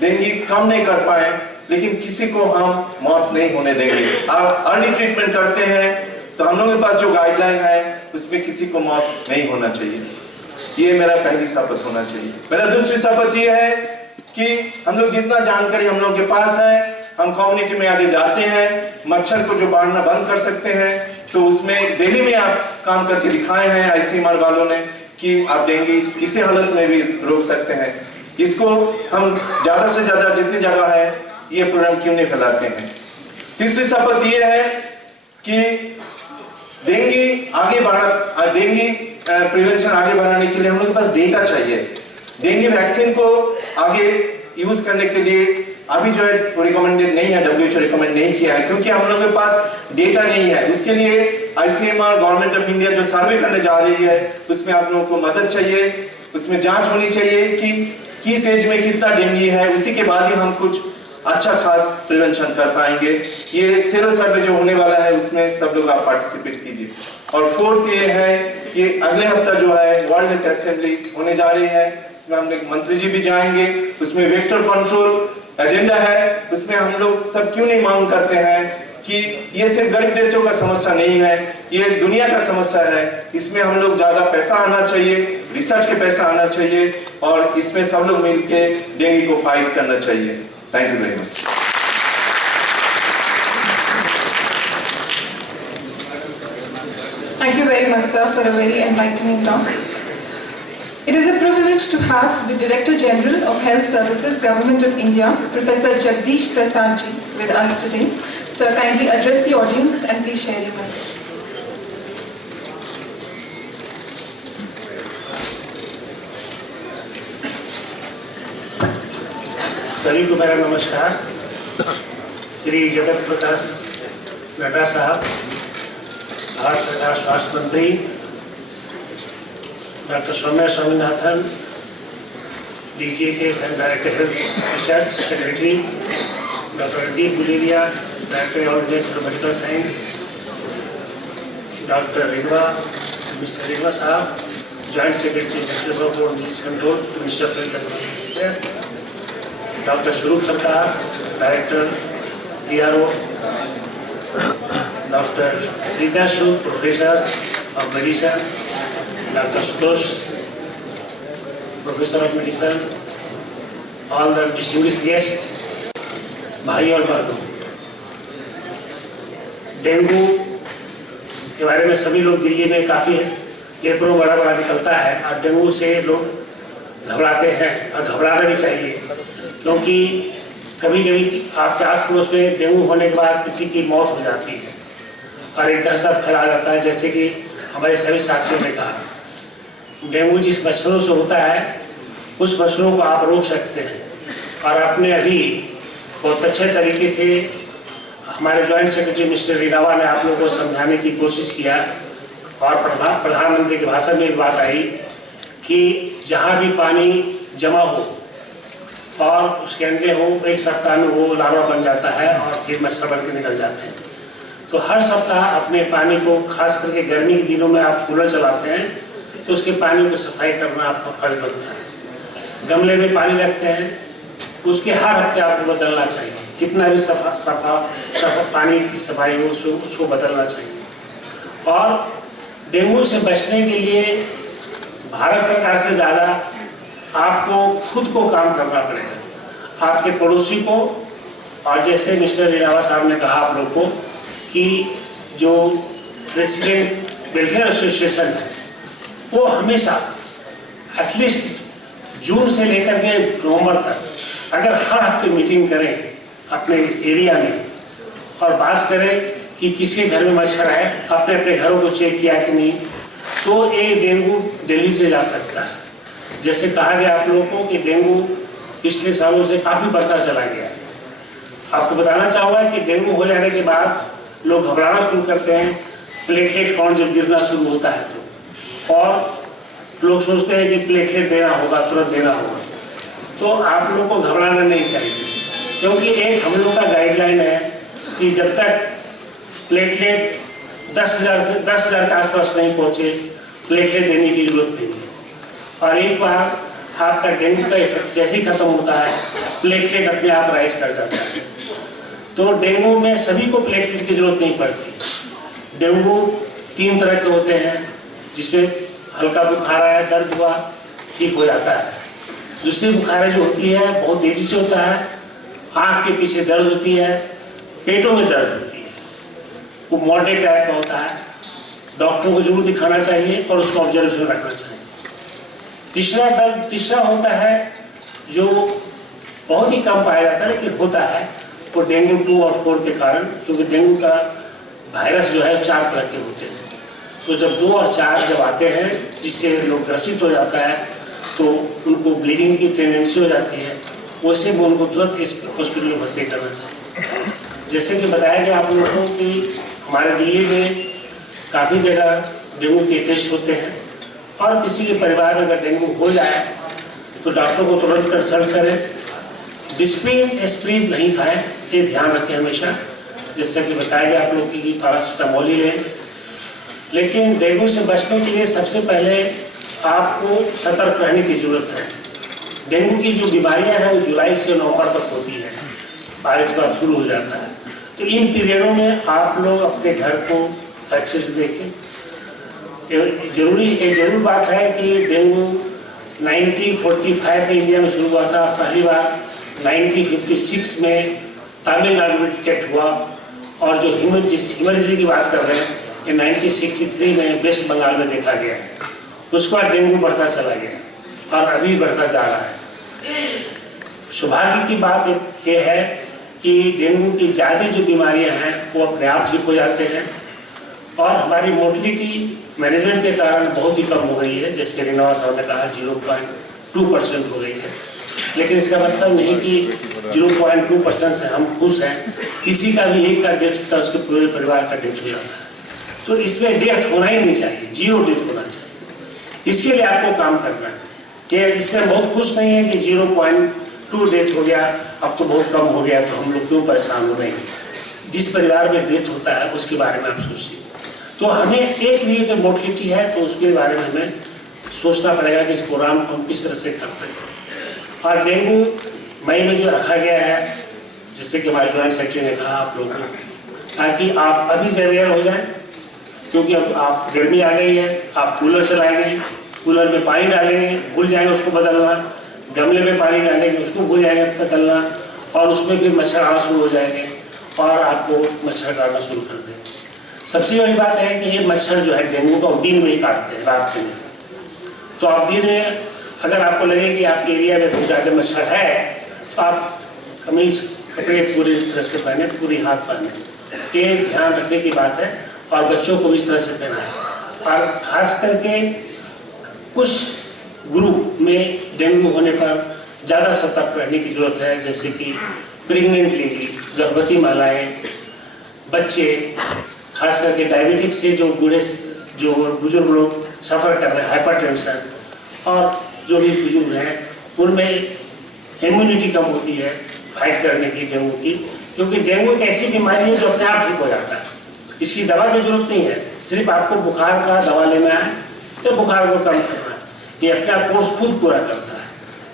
डेंगू कम नहीं कर पाए, लेकिन किसी को हम मौत नहीं होने देंगे। आप अर्ली ट्रीटमेंट करते हैं तो हम लोगों के पास जो गाइडलाइन है उसमें किसी को मौत नहीं होना चाहिए। ये मेरा पहली शपथ होना चाहिए। मेरा दूसरी शपथ ये है कि हम लोग जितना जानकारी हम लोगों के पास है, हम कम्युनिटी में आगे जाते हैं, मच्छर को जो बढ़ना बंद कर सकते हैं, तो उसमें दिल्ली में आप काम करके दिखाए हैं ICMR वालों ने कि आप डेंगू इसी हालत में भी रोक सकते हैं। इसको हम ज्यादा से ज्यादा जितनी जगह है ये प्रोग्राम क्यों नहीं फैलाते हैं। तीसरी शपथ ये है कि डेंगू प्रिवेंशन आगे बढ़ाने के लिए हम लोग के पास डेटा चाहिए। डेंगू वैक्सीन को आगे यूज करने के लिए अभी जो है वो रिकमेंडेड नहीं है, WHO रिकमेंड नहीं किया है, क्योंकि हम लोग के पास डेटा नहीं है। उसके लिए ICMR गवर्नमेंट ऑफ इंडिया जो सर्वे करने जा रही है, उसमें आप लोगों को मदद चाहिए, उसमें जांच होनी चाहिए कि किस एज में कितना डेंगू है, उसी के बाद ही हम कुछ अच्छा खास प्रिवेंशन कर पाएंगे। ये सेरो सर्वे जो होने वाला है उसमें सब लोग आप पार्टिसिपेट कीजिए। और फोर्थ ये है कि अगले हफ्ता जो है वर्ल्ड हेल्थ असेंबली होने जा रही है, इसमें हम लोग मंत्री जी भी जाएंगे, उसमें वेक्टर कंट्रोल एजेंडा है, उसमें हम लोग सब क्यों नहीं मांग करते हैं कि ये सिर्फ गरीब देशों का समस्या नहीं है, ये दुनिया का समस्या है। इसमें हम लोग ज्यादा पैसा आना चाहिए, रिसर्च के पैसा आना चाहिए और इसमें सब लोग मिलके डेंगू को फाइट करना चाहिए। Thank you very much. Thank you very much, sir, for a very enlightening talk. It is a privilege to have the Director General of Health Services, Government of India, Professor Jagdish Prasad ji, with us today. Sir, kindly address the audience and please share your message. सभी को मेरा नमस्कार। श्री जगत प्रकाश नड्डा साहब, भारत सरकार स्वास्थ्य मंत्री, doctor Soumya Swaminathan, DGHS and director health research secretary, doctor D Guleria, director of medical science, doctor Riva, mister Riva साहब, joint secretary central for disease control, minister of health, doctor Swarup Sarkar, director CRO, doctor Rita Sood, professor of medicine, doctor Sutosh, professor of medicine, all the distinguished guest, भाई और बहनों, डेंगू के बारे में सभी लोग दिल्ली में काफ़ी पेपरों में बड़ा निकलता है और डेंगू से लोग घबराते हैं और घबराना भी चाहिए, क्योंकि कभी कभी आपके आस पड़ोस में डेंगू होने के बाद किसी की मौत हो जाती है और एक दहशत फैला जाता है। जैसे कि हमारे सभी साथियों ने कहा, डेंगू जिस मच्छरों से होता है उस मच्छरों को आप रोक सकते हैं और आपने अभी बहुत अच्छे तरीके से हमारे जॉइंट सेक्रेटरी मिस्टर रिनावा ने आप लोगों को समझाने की कोशिश किया और प्रधानमंत्री के भाषण में एक बात आई कि जहाँ भी पानी जमा हो और उसके अंडे हो, 1 सप्ताह में वो लार्वा बन जाता है और फिर मच्छर बन के निकल जाते हैं। तो हर सप्ताह अपने पानी को, खास करके गर्मी के दिनों में आप कूलर चलाते हैं तो उसके पानी को सफाई करना आपका फर्ज बनता है। गमले में पानी रखते हैं, उसके हर हफ्ते आपको बदलना चाहिए। कितना भी सफा पानी की सफाई हो उसको बदलना चाहिए। और डेंगू से बचने के लिए भारत सरकार से ज़्यादा आपको खुद को काम करना पड़ेगा, आपके पड़ोसी को। और जैसे मिस्टर रेनावा साहब ने कहा आप लोग को कि जो रेसिडेंट वेलफेयर एसोसिएशन है वो हमेशा एटलीस्ट जून से लेकर के नवंबर तक अगर हर हफ्ते मीटिंग करें अपने एरिया में और बात करें कि किसी घर में मच्छर है, अपने अपने घरों को चेक किया कि नहीं, तो ये डेंगू दिल्ली से जा सकता है। जैसे कहा गया आप लोगों को कि डेंगू पिछले सालों से काफ़ी बढ़ता चला गया। आपको बताना चाहूँगा कि डेंगू हो जाने के बाद लोग घबराना शुरू करते हैं, प्लेटलेट काउंट जब गिरना शुरू होता है तो, और लोग सोचते हैं कि प्लेटलेट देना होगा, तुरंत देना होगा। तो आप लोग को घबराना नहीं चाहिए, क्योंकि एक हम लोग का गाइडलाइन है कि जब तक प्लेटलेट 10,000 के आसपास नहीं पहुँचे, प्लेटलेट देने की जरूरत नहीं है। और एक बार आपका डेंगू का इफेक्ट जैसे ही खत्म होता है, प्लेटलेट अपने आप राइज कर जाता है। तो डेंगू में सभी को प्लेटलेट की जरूरत नहीं पड़ती। डेंगू 3 तरह के होते हैं, जिसमें हल्का बुखार आया, दर्द हुआ, ठीक हो जाता है। दूसरी बुखार जो होती है बहुत तेजी से होता है, आँख के पीछे दर्द होती है, पेटों में दर्द होती है, वो मॉडरेट टाइप का होता है। डॉक्टर को जरूर दिखाना चाहिए और उसको ऑब्जर्वेशन रखना चाहिए। तीसरा होता है जो बहुत ही कम पाया जाता है लेकिन होता है, वो डेंगू 2 और 4 के कारण, क्योंकि डेंगू का वायरस जो है 4 तरह के होते हैं। तो जब 2 और 4 जब आते हैं, जिससे लोग ग्रसित हो जाता है, तो उनको ब्लीडिंग की टेंडेंसी हो जाती है, वैसे भी उनको तुरंत इस हॉस्पिटल में भर्ती करना चाहिए। जैसे कि बताया गया आप लोगों को कि हमारे दिल्ली में काफ़ी जगह डेंगू के टेस्ट होते हैं, और किसी के परिवार में अगर डेंगू हो जाए तो डॉक्टर को तुरंत कंसल्ट करें। डिस्प्रिन एस्प्रिन नहीं खाएं, ये ध्यान रखें हमेशा। जैसा कि बताया गया आप लोग की पैरासिटामोल ही लें। लेकिन डेंगू से बचने के लिए सबसे पहले आपको सतर्क रहने की जरूरत है। डेंगू की जो बीमारियां हैं वो जुलाई से नवंबर तक होती है, बारिश का शुरू हो जाता है। तो इन पीरियडों में आप लोग अपने घर को अच्छे से देखें। एक जरूर बात है कि डेंगू 1945 में इंडिया में शुरू हुआ था, पहली बार 1956 में तमिलनाडु में डिटेक्ट हुआ, और जो हिमोरेजी की बात कर रहे हैं ये 1963 में वेस्ट बंगाल में देखा गया। उसके बाद डेंगू बढ़ता चला गया और अभी बढ़ता जा रहा है। सौभाग्य की बात ये है कि डेंगू की ज़्यादा जो बीमारियां हैं वो अपने आप ठीक हो जाते हैं, और हमारी मोर्टिलिटी मैनेजमेंट के कारण बहुत ही कम हो गई है। जैसे रेनावा साहब ने कहा 0.2% हो गई है, लेकिन इसका मतलब नहीं कि 0.2% से हम खुश हैं। किसी का भी एक का डेथ का उसके पूरे परिवार का डेथ हो जाता है, तो इसमें डेथ होना ही नहीं चाहिए, 0 डेथ होना चाहिए। इसके लिए आपको काम करना है। ये इससे बहुत खुश नहीं है कि 0.2 डेथ हो गया, अब तो बहुत कम हो गया, तो हम लोग क्यों परेशान हो रहे हैं। जिस परिवार में डेथ होता है उसके बारे में आप सोचिए। तो हमें एक भी मोर्टिलिटी है तो उसके बारे में हमें सोचना पड़ेगा कि इस प्रोग्राम को हम किस तरह से कर सकते। और डेंगू मई में जो रखा गया है, जैसे कि हमारे जॉइंट सेक्रेटरी ने कहा आप लोगों को, ताकि आप अभी से अवेयर हो जाएं, क्योंकि अब आप गर्मी आ गई है, आप कूलर चलाएंगे, कूलर में पानी डालेंगे, भूल जाएंगे उसको बदलना, गमले में पानी डालेंगे, उसको भूल जाएंगे बदलना, और उसमें फिर मच्छर आना शुरू हो जाएंगे और आपको मच्छर काटना शुरू कर देंगे। सबसे बड़ी बात है कि ये मच्छर जो है डेंगू का दिन में ही काटते हैं, रात में। तो आप दिन में अगर आपको लगे कि आपके एरिया में बहुत ज़्यादा मच्छर है, तो आप कमीज कपड़े पूरी तरह से पहने, पूरी हाथ पहने, ये ध्यान रखने की बात है। और बच्चों को भी इस तरह से पहना। और खास करके कुछ ग्रुप में डेंगू होने पर ज़्यादा सतर्क रहने की जरूरत है, जैसे कि प्रेग्नेंट लेडी, गर्भवती महिलाएं, बच्चे, खास करके डायबिटिक से जो बुजुर्ग लोग सफ़र कर रहे हैं, हाइपरटेंशन, और जो भी बुजुर्ग हैं उनमें इम्यूनिटी कम होती है फाइट करने की डेंगू की, क्योंकि डेंगू एक ऐसी बीमारी है जो अपने आप ठीक हो जाता है। इसकी दवा की जरूरत नहीं है, सिर्फ आपको बुखार का दवा लेना है तो बुखार को कम करना है, ये अपने आप कोर्स खुद पूरा करता है।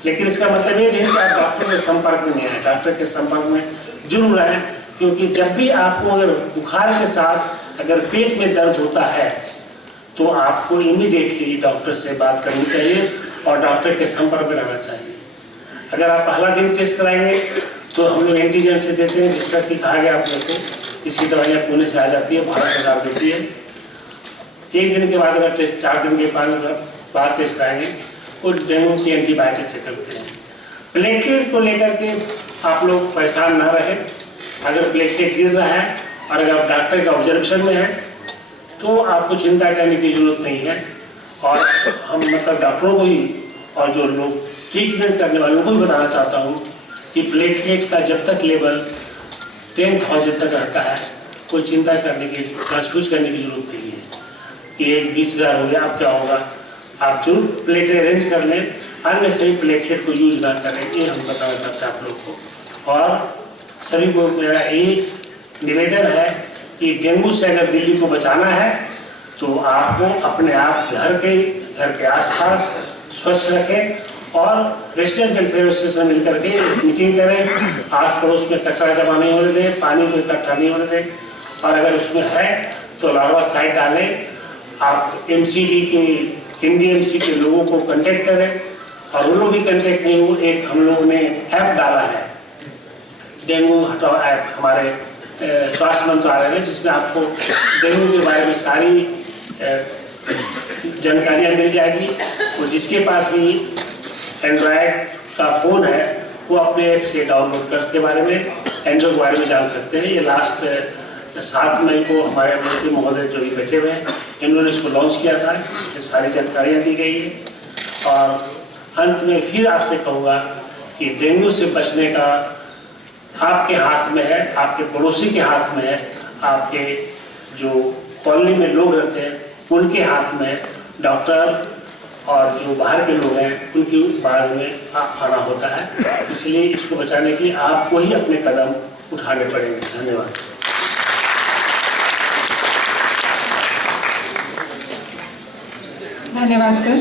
लेकिन इसका मतलब ये नहीं कि आप डॉक्टर के संपर्क में नहीं आए, डॉक्टर के संपर्क में जरूर आए, क्योंकि जब भी आपको अगर बुखार के साथ अगर पेट में दर्द होता है तो आपको इमीडिएटली डॉक्टर से बात करनी चाहिए और डॉक्टर के संपर्क में रहना चाहिए। अगर आप पहला दिन टेस्ट कराएंगे तो हम लोग एंटीजन से देते हैं, जिसका कि कहा गया आप लोग को, इसकी दवाइयाँ पुणे से आ जाती है, भारत सरकार देती है। एक दिन के बाद अगर टेस्ट, 4 दिन के बाद टेस्ट कराएंगे वो डेंगू की एंटीबायोटिक से करते हैं। प्लेटलेट को लेकर के आप लोग परेशान ना रहे। अगर प्लेटलेट गिर रहा है और अगर आप डॉक्टर के ऑब्जर्वेशन में है तो आपको चिंता करने की जरूरत नहीं है। और हम मतलब डॉक्टरों को ही और जो लोग ट्रीटमेंट करने वालों को भी बताना चाहता हूँ कि प्लेटलेट का जब तक लेवल 10,000 तक रहता है कोई चिंता करने की, ट्रांसफ्यूज करने की जरूरत नहीं है कि 20,000 हो गया अब क्या होगा। आप जरूर प्लेटलेट अरेंज कर लें, अन्य सही प्लेटलेट को यूज ना करें, ये हम बताना चाहते हैं आप लोग को। और सभी को मेरा ये निवेदन है कि डेंगू से अगर दिल्ली को बचाना है तो आपको अपने आप घर के आसपास स्वच्छ रखें और रेजिडेंट वेलफेयर एसोसिएशन मिलकर के मीटिंग करें, आस पड़ोस में कचरा जमा नहीं होने दें, पानी को इकट्ठा नहीं होने दें, और अगर उसमें है तो लार्वा साइट डालें। आप एमसीडी के, एनडीएमसी के लोगों को कांटेक्ट करें और उन लोग भी कांटेक्ट नहीं हो। एक हम लोगों ने ऐप डाला है, डेंगू हटाओ ऐप, हमारे स्वास्थ्य मंत्रालय में, जिसमें आपको डेंगू के बारे में सारी जानकारियाँ मिल जाएगी। और जिसके पास भी एंड्रॉयड का फ़ोन है वो अपने ऐप से डाउनलोड करके बारे में, एंड्रॉयड के बारे में जान सकते हैं। ये लास्ट 7 मई को हमारे मंत्री महोदय जो भी बैठे हुए हैं इन्होंने इसको लॉन्च किया था, जिसमें सारी जानकारियाँ दी गई है। और अंत में फिर आपसे कहूँगा कि डेंगू से बचने का आपके हाथ में है, आपके पड़ोसी के हाथ में है, आपके जो कॉलोनी में लोग रहते हैं उनके हाथ में, डॉक्टर और जो बाहर के लोग हैं उनके बारे में आना होता है। इसलिए इसको बचाने के लिए आपको ही अपने कदम उठाने पड़ेंगे। धन्यवाद। धन्यवाद sir.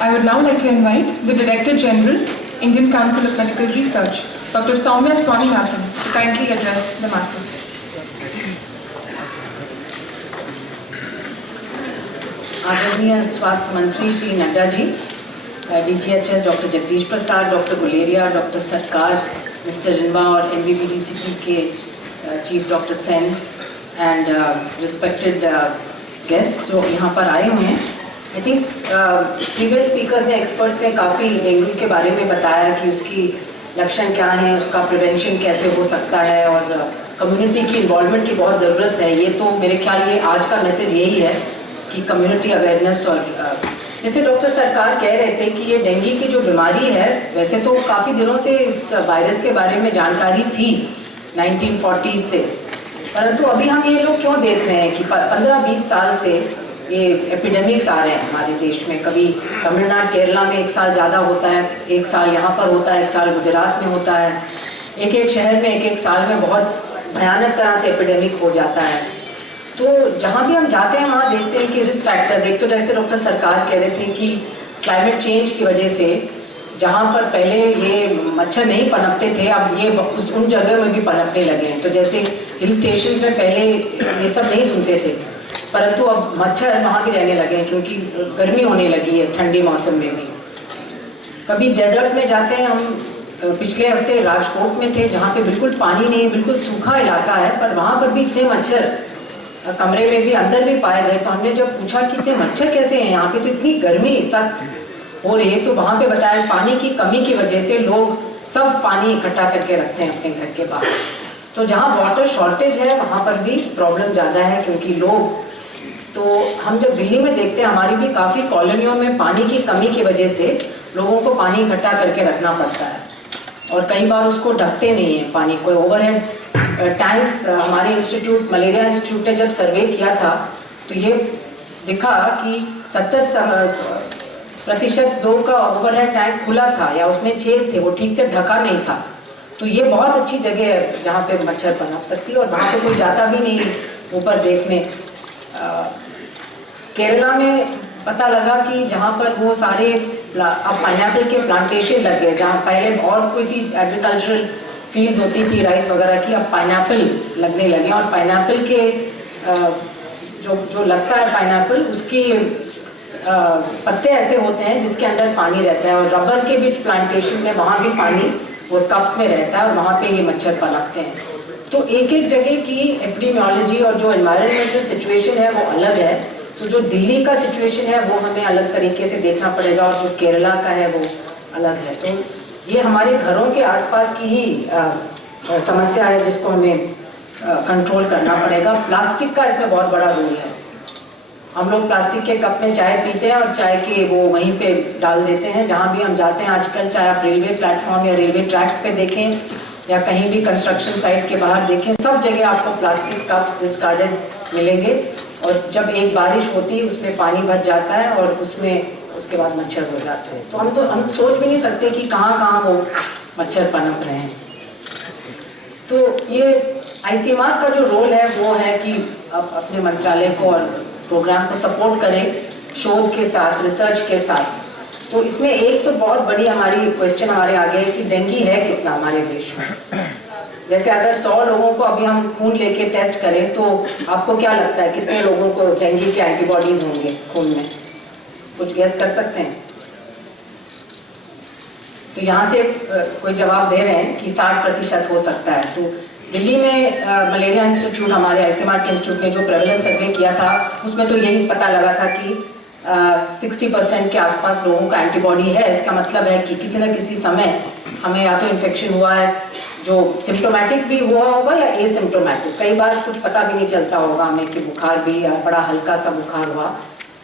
I would now like to invite the Director General, Indian Council of Medical Research, Dr. Soumya Swaminathan, to kindly address the masses. आदरणीय स्वास्थ्य मंत्री श्री नड्डा जी, DGHS डॉक्टर जगदीश प्रसाद, डॉक्टर गुलेरिया, डॉक्टर सरकार, मिस्टर रिनवा और NBPDCP के chief doctor Sen and respected guest जो यहाँ पर आए हुए हैं। आई थिंक प्रीवियस स्पीकर्स ने, एक्सपर्ट्स ने काफ़ी डेंगू के बारे में बताया कि उसकी लक्षण क्या हैं, उसका प्रिवेंशन कैसे हो सकता है और कम्युनिटी की इन्वॉल्वमेंट की बहुत ज़रूरत है। ये तो मेरे ख्याल ये आज का मैसेज यही है कि कम्युनिटी अवेयरनेस। और जैसे डॉक्टर सरकार कह रहे थे कि ये डेंगू की जो बीमारी है, वैसे तो काफ़ी दिनों से इस वायरस के बारे में जानकारी थी 1940s से, परंतु अभी हम ये लोग क्यों देख रहे हैं कि 15-20 साल से ये एपिडेमिक्स आ रहे हैं हमारे देश में। कभी तमिलनाडु केरला में 1 साल ज़्यादा होता है, 1 साल यहाँ पर होता है, 1 साल गुजरात में होता है, एक शहर में एक साल में बहुत भयानक तरह से एपिडेमिक हो जाता है। तो जहाँ भी हम जाते हैं वहाँ देखते हैं कि रिस्क फैक्टर्स, एक तो जैसे डॉक्टर सरकार कह रहे थे कि क्लाइमेट चेंज की वजह से जहाँ पर पहले ये मच्छर नहीं पनपते थे अब ये उन जगह में भी पनपने लगे हैं। तो जैसे हिल स्टेशन में पहले ये सब नहीं सुनते थे, परंतु अब मच्छर वहाँ भी रहने लगे हैं क्योंकि गर्मी होने लगी है ठंडी मौसम में भी। कभी डेजर्ट में जाते हैं हम, पिछले हफ्ते राजकोट में थे जहाँ पे बिल्कुल पानी नहीं है, बिल्कुल सूखा इलाका है, पर वहाँ पर भी इतने मच्छर कमरे में भी अंदर भी पाए गए। तो हमने जब पूछा कि इतने मच्छर कैसे हैं यहाँ पे, तो इतनी गर्मी सख्त हो रही है, तो वहाँ पे बताया पानी की कमी की वजह से लोग सब पानी इकट्ठा करके रखते हैं अपने घर के बाहर। तो जहाँ वाटर शॉर्टेज है वहाँ पर भी प्रॉब्लम ज़्यादा है क्योंकि लोग, तो हम जब दिल्ली में देखते हैं हमारी भी काफ़ी कॉलोनियों में पानी की कमी की वजह से लोगों को पानी इकट्ठा करके रखना पड़ता है और कई बार उसको ढकते नहीं हैं पानी को। ओवरहेड टैंक्स, हमारे इंस्टीट्यूट, मलेरिया इंस्टीट्यूट ने जब सर्वे किया था तो ये दिखा कि 70% लोगों का ओवरहेड टैंक खुला था या उसमें छेद थे, वो ठीक से ढका नहीं था। तो ये बहुत अच्छी जगह है जहाँ पे मच्छर पनप सकती है और वहाँ पे कोई जाता भी नहीं ऊपर देखने। केरला में पता लगा कि जहाँ पर वो सारे अब पाइनएप्पल के प्लांटेशन लग गए, जहाँ पहले और कोई सी एग्रीकल्चरल फील्ड्स होती थी राइस वगैरह की, अब पाइनएप्पल लगने लगे। और पाइनएप्पल के जो लगता है पाइनएप्पल, उसकी पत्ते ऐसे होते हैं जिसके अंदर पानी रहता है, और रबर के भी प्लांटेशन में वहाँ भी पानी वो कप्स में रहता है, और वहाँ पे ये मच्छर पनपते हैं। तो एक एक जगह की एपिडेमियोलॉजी और जो एनवायरमेंटल सिचुएशन है वो अलग है। तो जो दिल्ली का सिचुएशन है वो हमें अलग तरीके से देखना पड़ेगा, और जो केरला का है वो अलग है। तो ये हमारे घरों के आसपास की ही समस्या है जिसको हमें कंट्रोल करना पड़ेगा। प्लास्टिक का इसमें बहुत बड़ा रोल है। हम लोग प्लास्टिक के कप में चाय पीते हैं और चाय के वो वहीं पे डाल देते हैं। जहाँ भी हम जाते हैं आजकल, चाहे आप रेलवे प्लेटफॉर्म या रेलवे ट्रैक्स पे देखें या कहीं भी कंस्ट्रक्शन साइट के बाहर देखें, सब जगह आपको प्लास्टिक कप्स डिस्कार्डेड मिलेंगे। और जब एक बारिश होती है उसमें पानी भर जाता है और उसके बाद मच्छर हो जाते हैं। तो हम सोच भी नहीं सकते कि कहाँ कहाँ वो मच्छर पनप रहे हैं। तो ये ICMR का जो रोल है वो है कि अपने मंत्रालय को और प्रोग्राम को सपोर्ट करें शोध के साथ, रिसर्च के साथ। तो इसमें एक तो बहुत बड़ी हमारी क्वेश्चन हमारे आगे है कि डेंगू है कितना हमारे देश में। जैसे अगर 100 लोगों को अभी हम खून लेके टेस्ट करें तो आपको क्या लगता है कितने लोगों को डेंगू के एंटीबॉडीज होंगे खून में? कुछ गेस कर सकते हैं? तो यहाँ से कोई जवाब दे रहे हैं कि 60% हो सकता है। तो दिल्ली में मलेरिया इंस्टीट्यूट, हमारे ICMR के इंस्टीट्यूट ने जो प्रेवलेंस सर्वे किया था उसमें तो यही पता लगा था कि 60% के आसपास लोगों का एंटीबॉडी है। इसका मतलब है कि किसी न किसी समय हमें या तो इन्फेक्शन हुआ है जो सिम्टोमेटिक भी हुआ होगा या एसिम्टोमेटिक। कई बार कुछ पता भी नहीं चलता होगा हमें कि बुखार भी या बड़ा हल्का सा बुखार हुआ,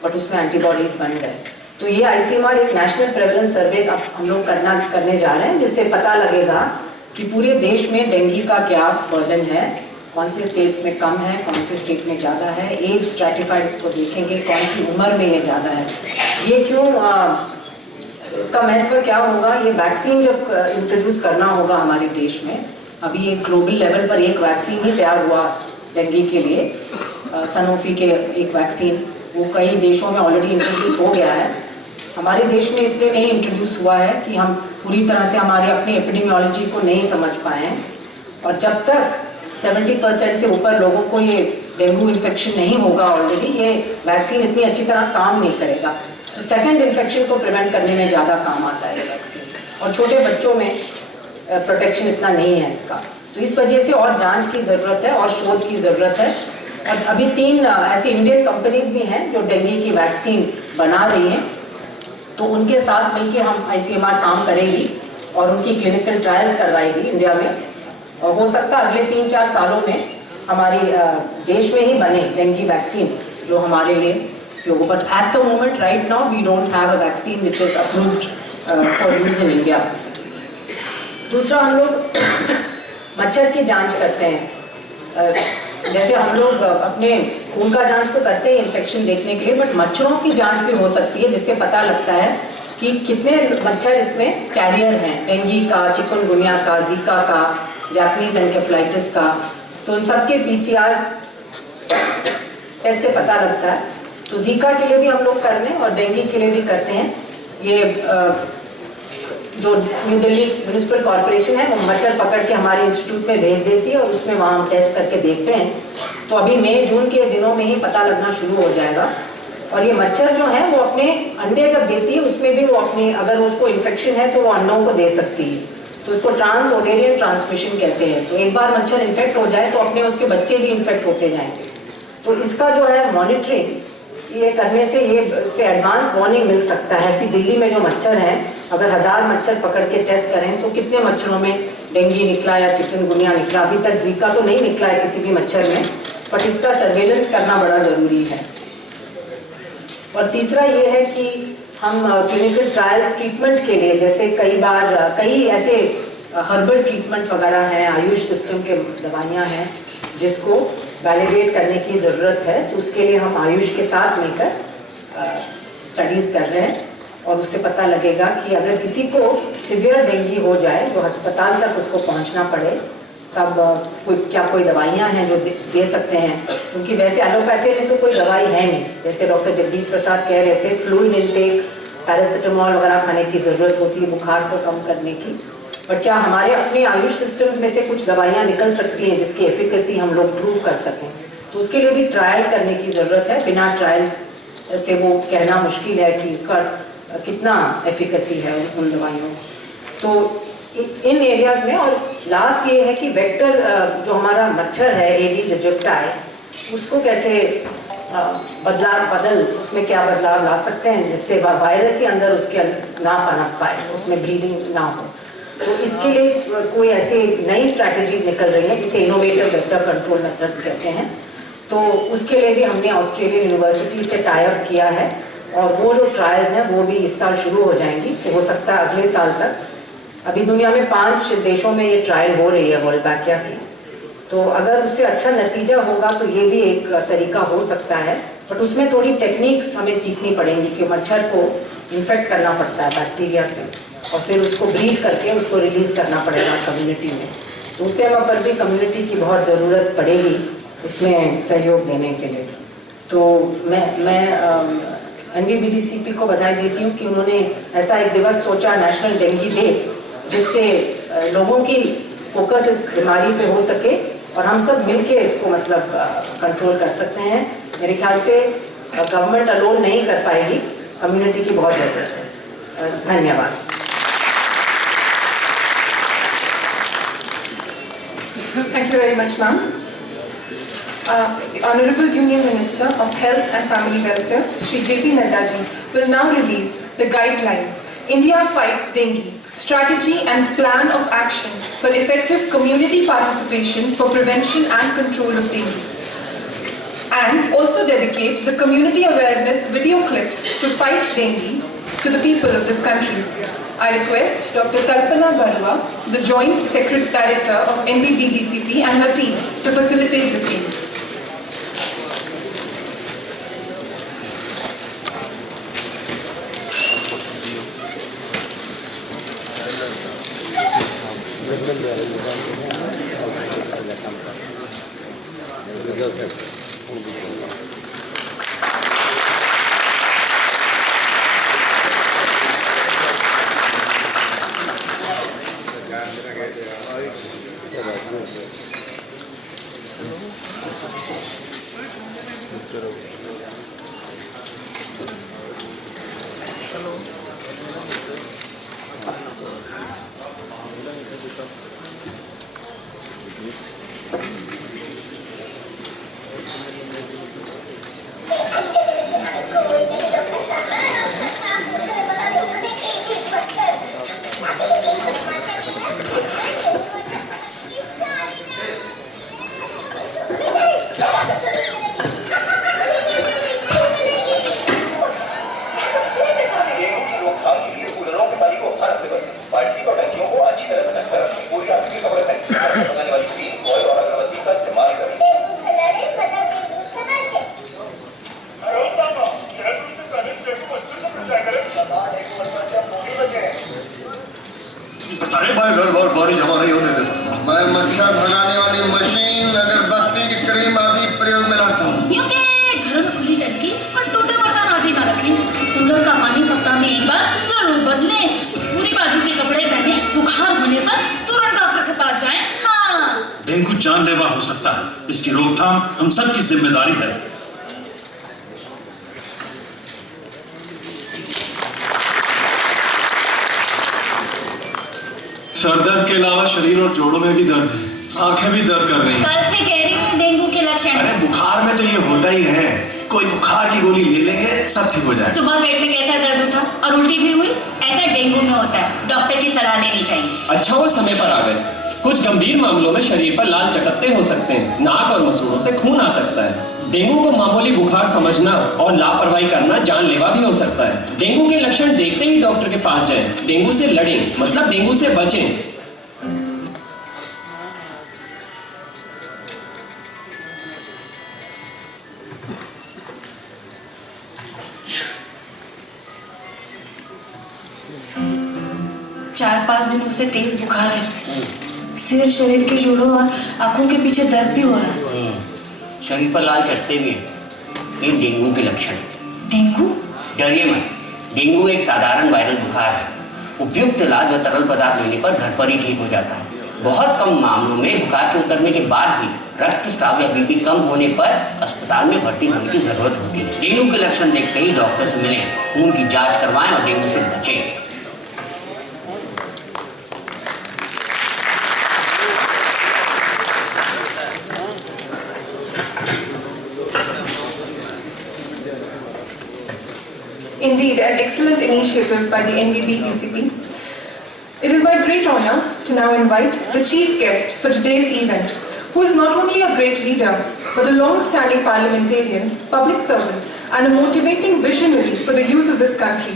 बट उसमें एंटीबॉडीज बन गए। तो ये ICMR एक नेशनल प्रेवलेंस सर्वे हम लोग करने जा रहे हैं, जिससे पता लगेगा कि पूरे देश में डेंगू का क्या बर्डन है, कौन से स्टेट्स में कम है, कौन से स्टेट में ज़्यादा है। एज स्ट्रैटिफाइड इसको देखेंगे, कौन सी उम्र में ये ज़्यादा है, ये क्यों, इसका महत्व क्या होगा। ये वैक्सीन जब इंट्रोड्यूस करना होगा हमारे देश में, अभी एक ग्लोबल लेवल पर एक वैक्सीन ही तैयार हुआ डेंगू के लिए, सनोफी के एक वैक्सीन, वो कई देशों में ऑलरेडी इंट्रोड्यूस हो गया है। हमारे देश में इसलिए नहीं इंट्रोड्यूस हुआ है कि हम पूरी तरह से हमारी अपनी एपिडेमियोलॉजी को नहीं समझ पाए हैं, और जब तक 70% से ऊपर लोगों को ये डेंगू इन्फेक्शन नहीं होगा ऑलरेडी, ये वैक्सीन इतनी अच्छी तरह काम नहीं करेगा। तो सेकंड इन्फेक्शन को प्रिवेंट करने में ज़्यादा काम आता है ये वैक्सीन, और छोटे बच्चों में प्रोटेक्शन इतना नहीं है इसका। तो इस वजह से और जांच की ज़रूरत है और शोध की ज़रूरत है। और अभी 3 ऐसी इंडियन कंपनीज भी हैं जो डेंगू की वैक्सीन बना रही हैं, तो उनके साथ मिलकर हम ICMR काम करेगी और उनकी क्लिनिकल ट्रायल्स करवाएगी इंडिया में। और हो सकता है अगले 3-4 सालों में हमारी देश में ही बने डेंगू वैक्सीन जो हमारे लिए उपयोग। But at the moment right now we don't have a vaccine which is approved for use in India. दूसरा, हम लोग मच्छर की जांच करते हैं। जैसे हम लोग अपने खून का जांच तो करते हैं इन्फेक्शन देखने के लिए, बट मच्छरों की जांच भी हो सकती है, जिससे पता लगता है कि कितने मच्छर इसमें कैरियर हैं, डेंगू का, चिकनगुनिया का, जीका का, जापानीज एनकेफेलाइटिस का। तो उन सब के PCR टेस्ट से पता लगता है। तो जीका के लिए भी हम लोग कर रहे हैं और डेंगू के लिए भी करते हैं। ये जो न्यू दिल्ली म्यूनिसिपल कॉर्पोरेशन है वो मच्छर पकड़ के हमारे इंस्टीट्यूट में भेज देती है और उसमें वहाँ हम टेस्ट करके देखते हैं। तो अभी मई-जून के दिनों में ही पता लगना शुरू हो जाएगा। और ये मच्छर जो है वो अपने अंडे जब देती है उसमें भी वो अपने, अगर उसको इन्फेक्शन है तो वो अंडों को दे सकती है। तो इसको ट्रांस ओवेरियन ट्रांसमिशन कहते हैं। तो एक बार मच्छर इन्फेक्ट हो जाए तो अपने उसके बच्चे भी इन्फेक्ट होते जाएंगे। तो इसका जो है मॉनिटरिंग, ये करने से इससे एडवांस वार्निंग मिल सकता है कि दिल्ली में जो मच्छर हैं, अगर 1000 मच्छर पकड़ के टेस्ट करें तो कितने मच्छरों में डेंगू निकला या चिकनगुनिया निकला। अभी तक जीका तो नहीं निकला है किसी भी मच्छर में, बट इसका सर्वेलेंस करना बड़ा ज़रूरी है। और तीसरा ये है कि हम क्लिनिकल ट्रायल्स ट्रीटमेंट के लिए, जैसे कई ऐसे हर्बल ट्रीटमेंट्स वगैरह हैं, आयुष सिस्टम के दवाइयाँ हैं जिसको वैलिडेट करने की ज़रूरत है। तो उसके लिए हम आयुष के साथ मिलकर स्टडीज़ कर रहे हैं और उससे पता लगेगा कि अगर किसी को सिवियर डेंगू हो जाए जो अस्पताल तक उसको पहुंचना पड़े, तब कोई दवाइयां हैं जो दे सकते हैं। क्योंकि वैसे एलोपैथी में तो कोई दवाई है नहीं। जैसे डॉक्टर जगदीश प्रसाद कह रहे थे, फ्लूइड इनटेक पैरासिटामोल वगैरह खाने की ज़रूरत होती है बुखार को कम करने की, बट क्या हमारे अपने आयुष सिस्टम्स में से कुछ दवाइयाँ निकल सकती हैं जिसकी एफिकेसी हम लोग प्रूव कर सकें? तो उसके लिए भी ट्रायल करने की ज़रूरत है। बिना ट्रायल से वो कहना मुश्किल है कि उसका कितना एफिकेसी है उन दवाइयों। तो इन एरियाज़ में, और लास्ट ये है कि वेक्टर जो हमारा मच्छर है एडीज इजिप्टाई, उसको कैसे उसमें क्या बदलाव ला सकते हैं जिससे वायरस ही अंदर उसके ना पनप पाए, उसमें ब्रीडिंग ना हो। तो इसके लिए कोई ऐसी नई स्ट्रैटेजीज निकल रही हैं जिसे इनोवेटिव वेक्टर कंट्रोल मेथड्स कहते हैं। तो उसके लिए भी हमने ऑस्ट्रेलियन यूनिवर्सिटी से टाई अप किया है और वो जो ट्रायल्स हैं वो भी इस साल शुरू हो जाएंगी, तो हो सकता है अगले साल तक। अभी दुनिया में 5 देशों में ये ट्रायल हो रही है वोल्बैकिया की, तो अगर उससे अच्छा नतीजा होगा तो ये भी एक तरीका हो सकता है, बट उसमें थोड़ी टेक्निक्स हमें सीखनी पड़ेंगी कि मच्छर को इन्फेक्ट करना पड़ता है बैक्टीरिया से और फिर उसको ब्रीड करके उसको रिलीज करना पड़ेगा कम्युनिटी में। तो उससे हम पर भी कम्युनिटी की बहुत ज़रूरत पड़ेगी इसमें सहयोग देने के लिए। तो मैं NVBDCP को बधाई देती हूँ कि उन्होंने ऐसा एक दिवस सोचा, नेशनल डेंगू डे, जिससे लोगों की फोकस इस बीमारी पे हो सके और हम सब मिलके इसको मतलब कंट्रोल कर सकते हैं। मेरे ख्याल से गवर्नमेंट अलोन नहीं कर पाएगी, कम्युनिटी की बहुत ज़रूरत है। धन्यवाद। Thank you very much, ma'am. The Honorable Union Minister of Health and Family Welfare, Shri J.P. Nadda ji, will now release the guideline, India Fights Dengue, Strategy and Plan of Action for Effective Community Participation for Prevention and Control of Dengue, and also dedicate the community awareness video clips to fight dengue to the people of this country. I request Dr. Kalpana Barua, the Joint Secretary Director of NVBDCP and her team to facilitate the same. अरे भाई घर बार पानी जमा नहीं होने देता। मैं मच्छर भगाने वाली मशीन, अगरबत्ती की क्रीम आदि प्रयोग में लाता हूँ। क्योंकि घर में खुली टंकी और टूटे बर्तन आदि ना रखें। कूलर का पानी सप्ताह में एक बार जरूर बदलें। पूरी बाजू के कपड़े पहने, बुखार होने पर तुरंत डॉक्टर के पास जाएं। हाँ, डेंगू जानलेवा हो सकता है, इसकी रोकथाम हम सबकी जिम्मेदारी है। सर दर्द के अलावा शरीर और जोड़ों में भी दर्द है, आंखें भी दर्द कर रही हैं। कल से कह रही हूँ डेंगू के लक्षण। अरे बुखार में तो ये होता ही है, कोई बुखार की गोली ले लेंगे सब ठीक हो जाए। सुबह पेट में कैसा दर्द उठा और उल्टी भी हुई, ऐसा डेंगू में होता है, डॉक्टर की सलाह लेनी चाहिए। अच्छा वो समय पर आ गए। कुछ गंभीर मामलों में शरीर पर लाल चकत्ते हो सकते हैं, नाक और मसूड़ों से खून आ सकता है। डेंगू को मामूली बुखार समझना और लापरवाही करना जानलेवा भी हो सकता है। डेंगू के लक्षण देखते ही डॉक्टर के पास जाएं। डेंगू से लड़ें, मतलब डेंगू से बचें। चार 5 दिनों से तेज बुखार है, सिर, शरीर के जोड़ों और आंखों के पीछे दर्द भी हो रहा है। शरीर पर लाल चकत्ते भी हैं, ये डेंगू के लक्षण हैं। डेंगू? डरिए मत, डेंगू एक साधारण वायरल बुखार है। उपयुक्त इलाज व तरल पदार्थ लेने पर घर पर ही ठीक हो जाता है। बहुत कम मामलों में बुखार के उतरने के बाद भी रक्तस्राव या बीपी कम होने पर अस्पताल में भर्ती होने की जरूरत होती है। डेंगू के लक्षण देखते ही डॉक्टर से मिलें, खून की जांच करवाएं और डेंगू से बचें। Indeed, an excellent initiative by the NVP TCP. It is my great honor to now invite the chief guest for today's event, who is not only a great leader, but a long-standing parliamentarian, public servant, and a motivating visionary for the youth of this country,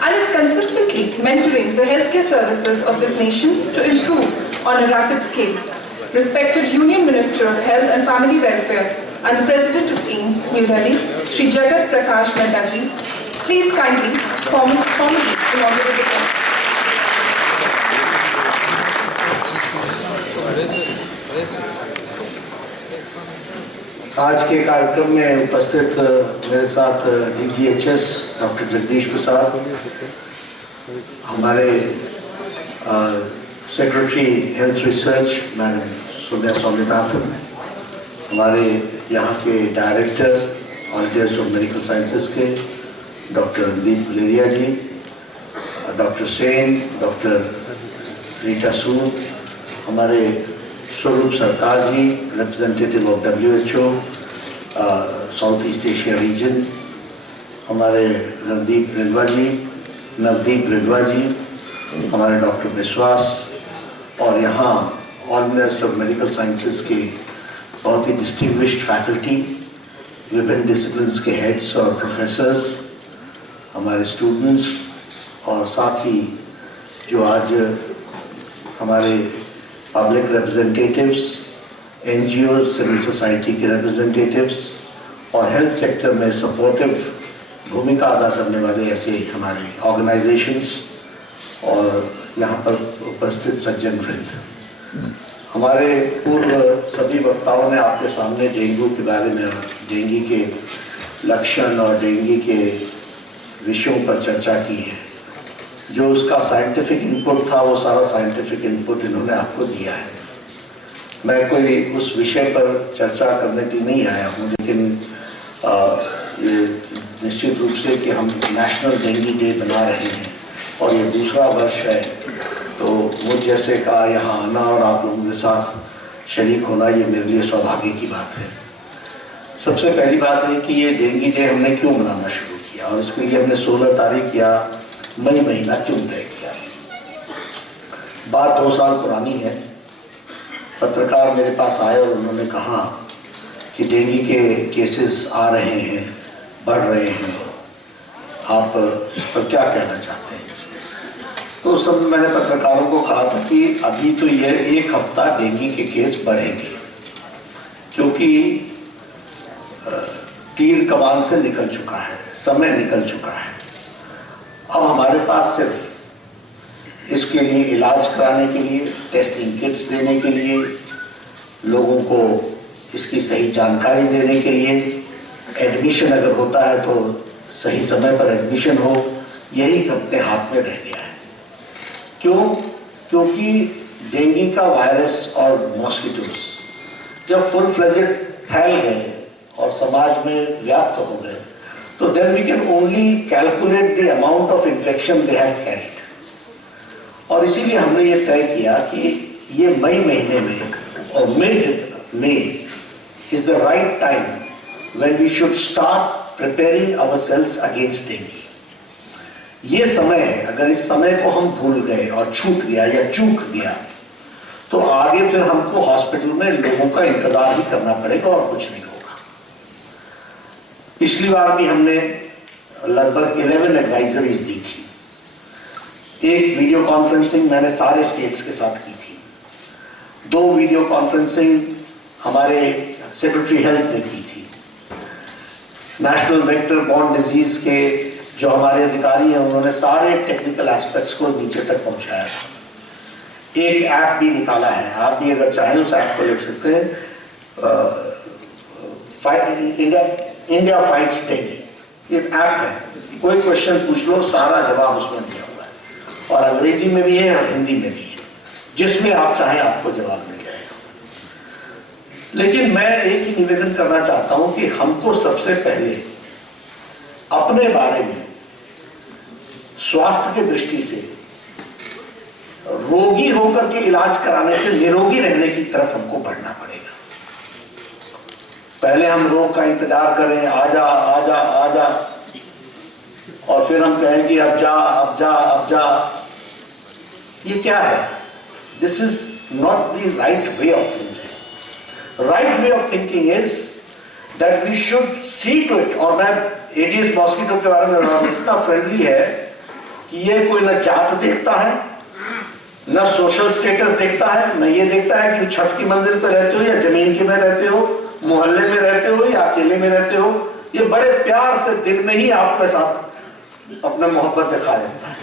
and is consistently mentoring the healthcare services of this nation to improve on a rapid scale. Respected Union Minister of Health and Family Welfare and the President of AIIMS, New Delhi, Shri Jagat Prakash Nadda ji, please kindly formally inaugurate the class. आज के कार्यक्रम में उपस्थित मेरे साथ DGHS डॉक्टर जगदीश प्रसाद, हमारे secretary health research madam Soumya Swaminathan, हमारे यहाँ के डायरेक्टर ऑर्डिनर्स ऑफ मेडिकल साइंसेस के doctor Randeep Guleria ji, doctor Sen, doctor Rita Sood, हमारे Swarup Sarkar ji, representative of WHO south east Asia region, हमारे नवदीप रिडवा जी, हमारे डॉक्टर विश्वास, और यहाँ ऑर्डिनर्स ऑफ मेडिकल साइंसेस के बहुत ही डिस्टिंग्विश्ड फैकल्टी, विभिन्न डिसिप्लिन्स के हेड्स और प्रोफेसर्स, हमारे स्टूडेंट्स, और साथ ही जो आज हमारे public representatives, NGOs, civil society के रिप्रेजेंटेटिव्स और हेल्थ सेक्टर में सपोर्टिव भूमिका अदा करने वाले ऐसे हमारे ऑर्गेनाइजेशंस और यहाँ पर उपस्थित सज्जन वृंद। हमारे पूर्व सभी वक्ताओं ने आपके सामने डेंगू के बारे में, डेंगू के लक्षण और डेंगू के विषयों पर चर्चा की है। जो उसका साइंटिफिक इनपुट था वो सारा साइंटिफिक इनपुट इन्होंने आपको दिया है। मैं कोई उस विषय पर चर्चा करने के लिए नहीं आया हूँ, लेकिन ये निश्चित रूप से कि हम नेशनल डेंगू डे बना रहे हैं और ये दूसरा वर्ष है, तो मुझ जैसे का यहाँ आना और आप लोगों के साथ शरीक होना ये मेरे लिए सौभाग्य की बात है। सबसे पहली बात है कि ये डेंगू डे हमने क्यों मनाना शुरू किया और इसके लिए हमने 16 तारीख या मई महीना क्यों तय किया। बात 2 साल पुरानी है। पत्रकार मेरे पास आए और उन्होंने कहा कि डेंगू के केसेस आ रहे हैं, बढ़ रहे हैं, आप इस पर क्या कहना चाहते हैं। तो उस समय मैंने पत्रकारों को कहा था कि अभी तो ये 1 हफ्ता डेंगू के केस बढ़ेंगे, क्योंकि तीर कमान से निकल चुका है, समय निकल चुका है। अब हमारे पास सिर्फ इसके लिए इलाज कराने के लिए, टेस्टिंग किट्स देने के लिए, लोगों को इसकी सही जानकारी देने के लिए, एडमिशन अगर होता है तो सही समय पर एडमिशन हो, यही अपने हाथ में रह गया है। क्यों? क्योंकि डेंगू का वायरस और मॉस्किटोज जब फुल फ्लेजेड फैल गए और समाज में व्याप्त हो गए, तो then we can only calculate the amount of infection they have carried. और इसीलिए हमने ये तय किया कि ये मई महीने में और mid May is the right time when we should start preparing ourselves against dengue. ये समय है, अगर इस समय को हम भूल गए और छूट गया या चूक गया, तो आगे फिर हमको हॉस्पिटल में लोगों का इंतजार ही करना पड़ेगा और कुछ नहीं होगा। पिछली बार भी हमने लगभग 11 एडवाइजरीज दी थी। एक वीडियो कॉन्फ्रेंसिंग मैंने सारे स्टेट्स के साथ की थी, 2 वीडियो कॉन्फ्रेंसिंग हमारे सेक्रेटरी हेल्थ ने की थी। नेशनल वेक्टर बॉर्न डिजीज के जो हमारे अधिकारी हैं उन्होंने सारे टेक्निकल एस्पेक्ट्स को नीचे तक पहुंचाया था। एक ऐप भी निकाला है, आप भी अगर चाहें उस ऐप को लिख सकते हैं, इंडिया फाइट्स डेंगू। ये ऐप है, कोई क्वेश्चन पूछ लो, सारा जवाब उसमें दिया हुआ है, और अंग्रेजी में भी है और हिंदी में भी है, जिसमें आप चाहें आपको जवाब मिल जाएगा। लेकिन मैं एक ही निवेदन करना चाहता हूं कि हमको सबसे पहले अपने बारे में स्वास्थ्य की दृष्टि से रोगी होकर के इलाज कराने से निरोगी रहने की तरफ हमको बढ़ना पड़ेगा। पहले हम रोग का इंतजार करें, आजा आजा आजा, और फिर हम कहें कि अब जा अब जा अब जा। ये क्या है? This is not the right way of thinking. Right way of thinking is that we should see to it. और मैं एडिस मॉस्किटो के बारे में इतना फ्रेंडली है कि ये कोई न जात देखता है, न सोशल स्टेटस देखता है, न ये देखता है कि छत की मंजिल पे रहते हो या जमीन के में रहते हो, मोहल्ले में रहते हो या अकेले में रहते हो। ये बड़े प्यार से दिन में ही आपके साथ अपना मोहब्बत दिखा देता है।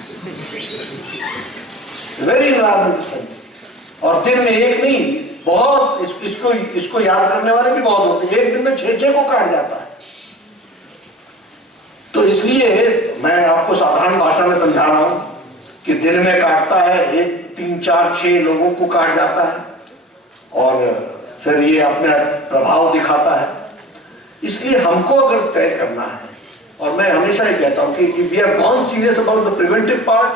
Very environment friendly. और दिन में एक नहीं, बहुत इसको याद करने वाले भी बहुत होते हैं। एक दिन में 6 को काट जाता है। तो इसलिए मैं आपको साधारण भाषा में समझा रहा हूं कि दिन में काटता है, 1 3 4 6 लोगों को काट जाता है, और फिर ये अपना प्रभाव दिखाता है। इसलिए हमको अगर तय करना है, और मैं हमेशा ही कहता हूं कि if we are not serious about the preventive part,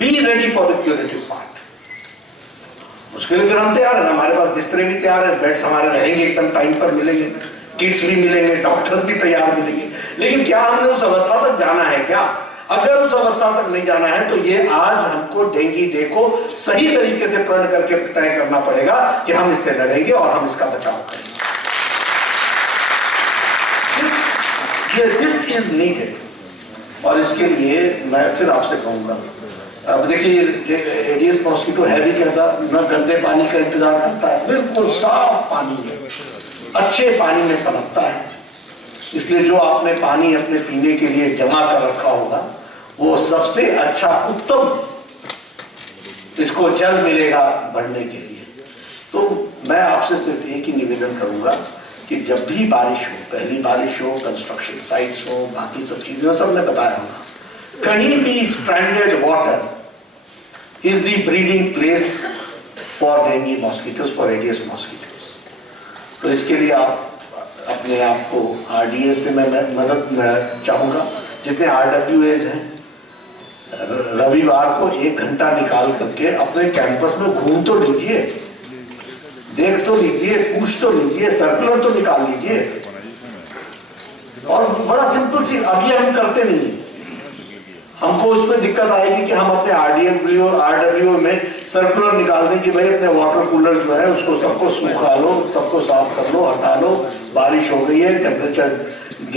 be ready for the curative part. उसके लिए फिर हम तैयार है ना, हमारे पास बिस्तरे भी तैयार है, बेड्स हमारे रहेंगे, एकदम टाइम पर मिलेंगे, किट्स भी मिलेंगे, डॉक्टर्स भी तैयार मिलेंगे। लेकिन क्या हमने उस अवस्था तक जाना है? क्या अगर उस अवस्था तक नहीं जाना है तो ये आज हमको डेंगू डे को सही तरीके से प्रण करके तय करना पड़ेगा कि हम इससे लड़ेंगे और हम इसका बचाव करेंगे। This is needed. और इसके लिए मैं फिर आपसे कहूंगा, अब देखिए एडिस मॉस्किटो है भी कैसा, न गंदे पानी का इंतजार करता है, बिल्कुल साफ पानी है, अच्छे पानी में पनपता है। इसलिए जो आपने पानी अपने पीने के लिए जमा कर रखा होगा, वो सबसे अच्छा उत्तम इसको जल मिलेगा बढ़ने के लिए। तो मैं आपसे सिर्फ एक ही निवेदन करूंगा कि जब भी बारिश हो, पहली बारिश हो, कंस्ट्रक्शन साइट्स हो, बाकी सब चीजें सबने बताया होगा, कहीं भी stranded water is the breeding place for dengue mosquitoes, for Aedes mosquitoes. तो इसके लिए आप अपने आप को आरडीएस से मैं मदद चाहूंगा। जितने आरडब्ल्यूएज हैं, रविवार को 1 घंटा निकाल करके अपने कैंपस में घूम तो लीजिए, देख तो लीजिए, पूछ तो लीजिए, सर्कुलर तो निकाल लीजिए। और बड़ा सिंपल सी, अब ये हम करते नहीं है। हमको उसमें दिक्कत आएगी कि हम अपने आरडब्ल्यू में सर्कुलर निकाल दें कि भाई अपने वाटर कूलर जो है उसको सबको सूखा लो, सबको साफ कर लो, हटा लो, बारिश हो गई है, टेम्परेचर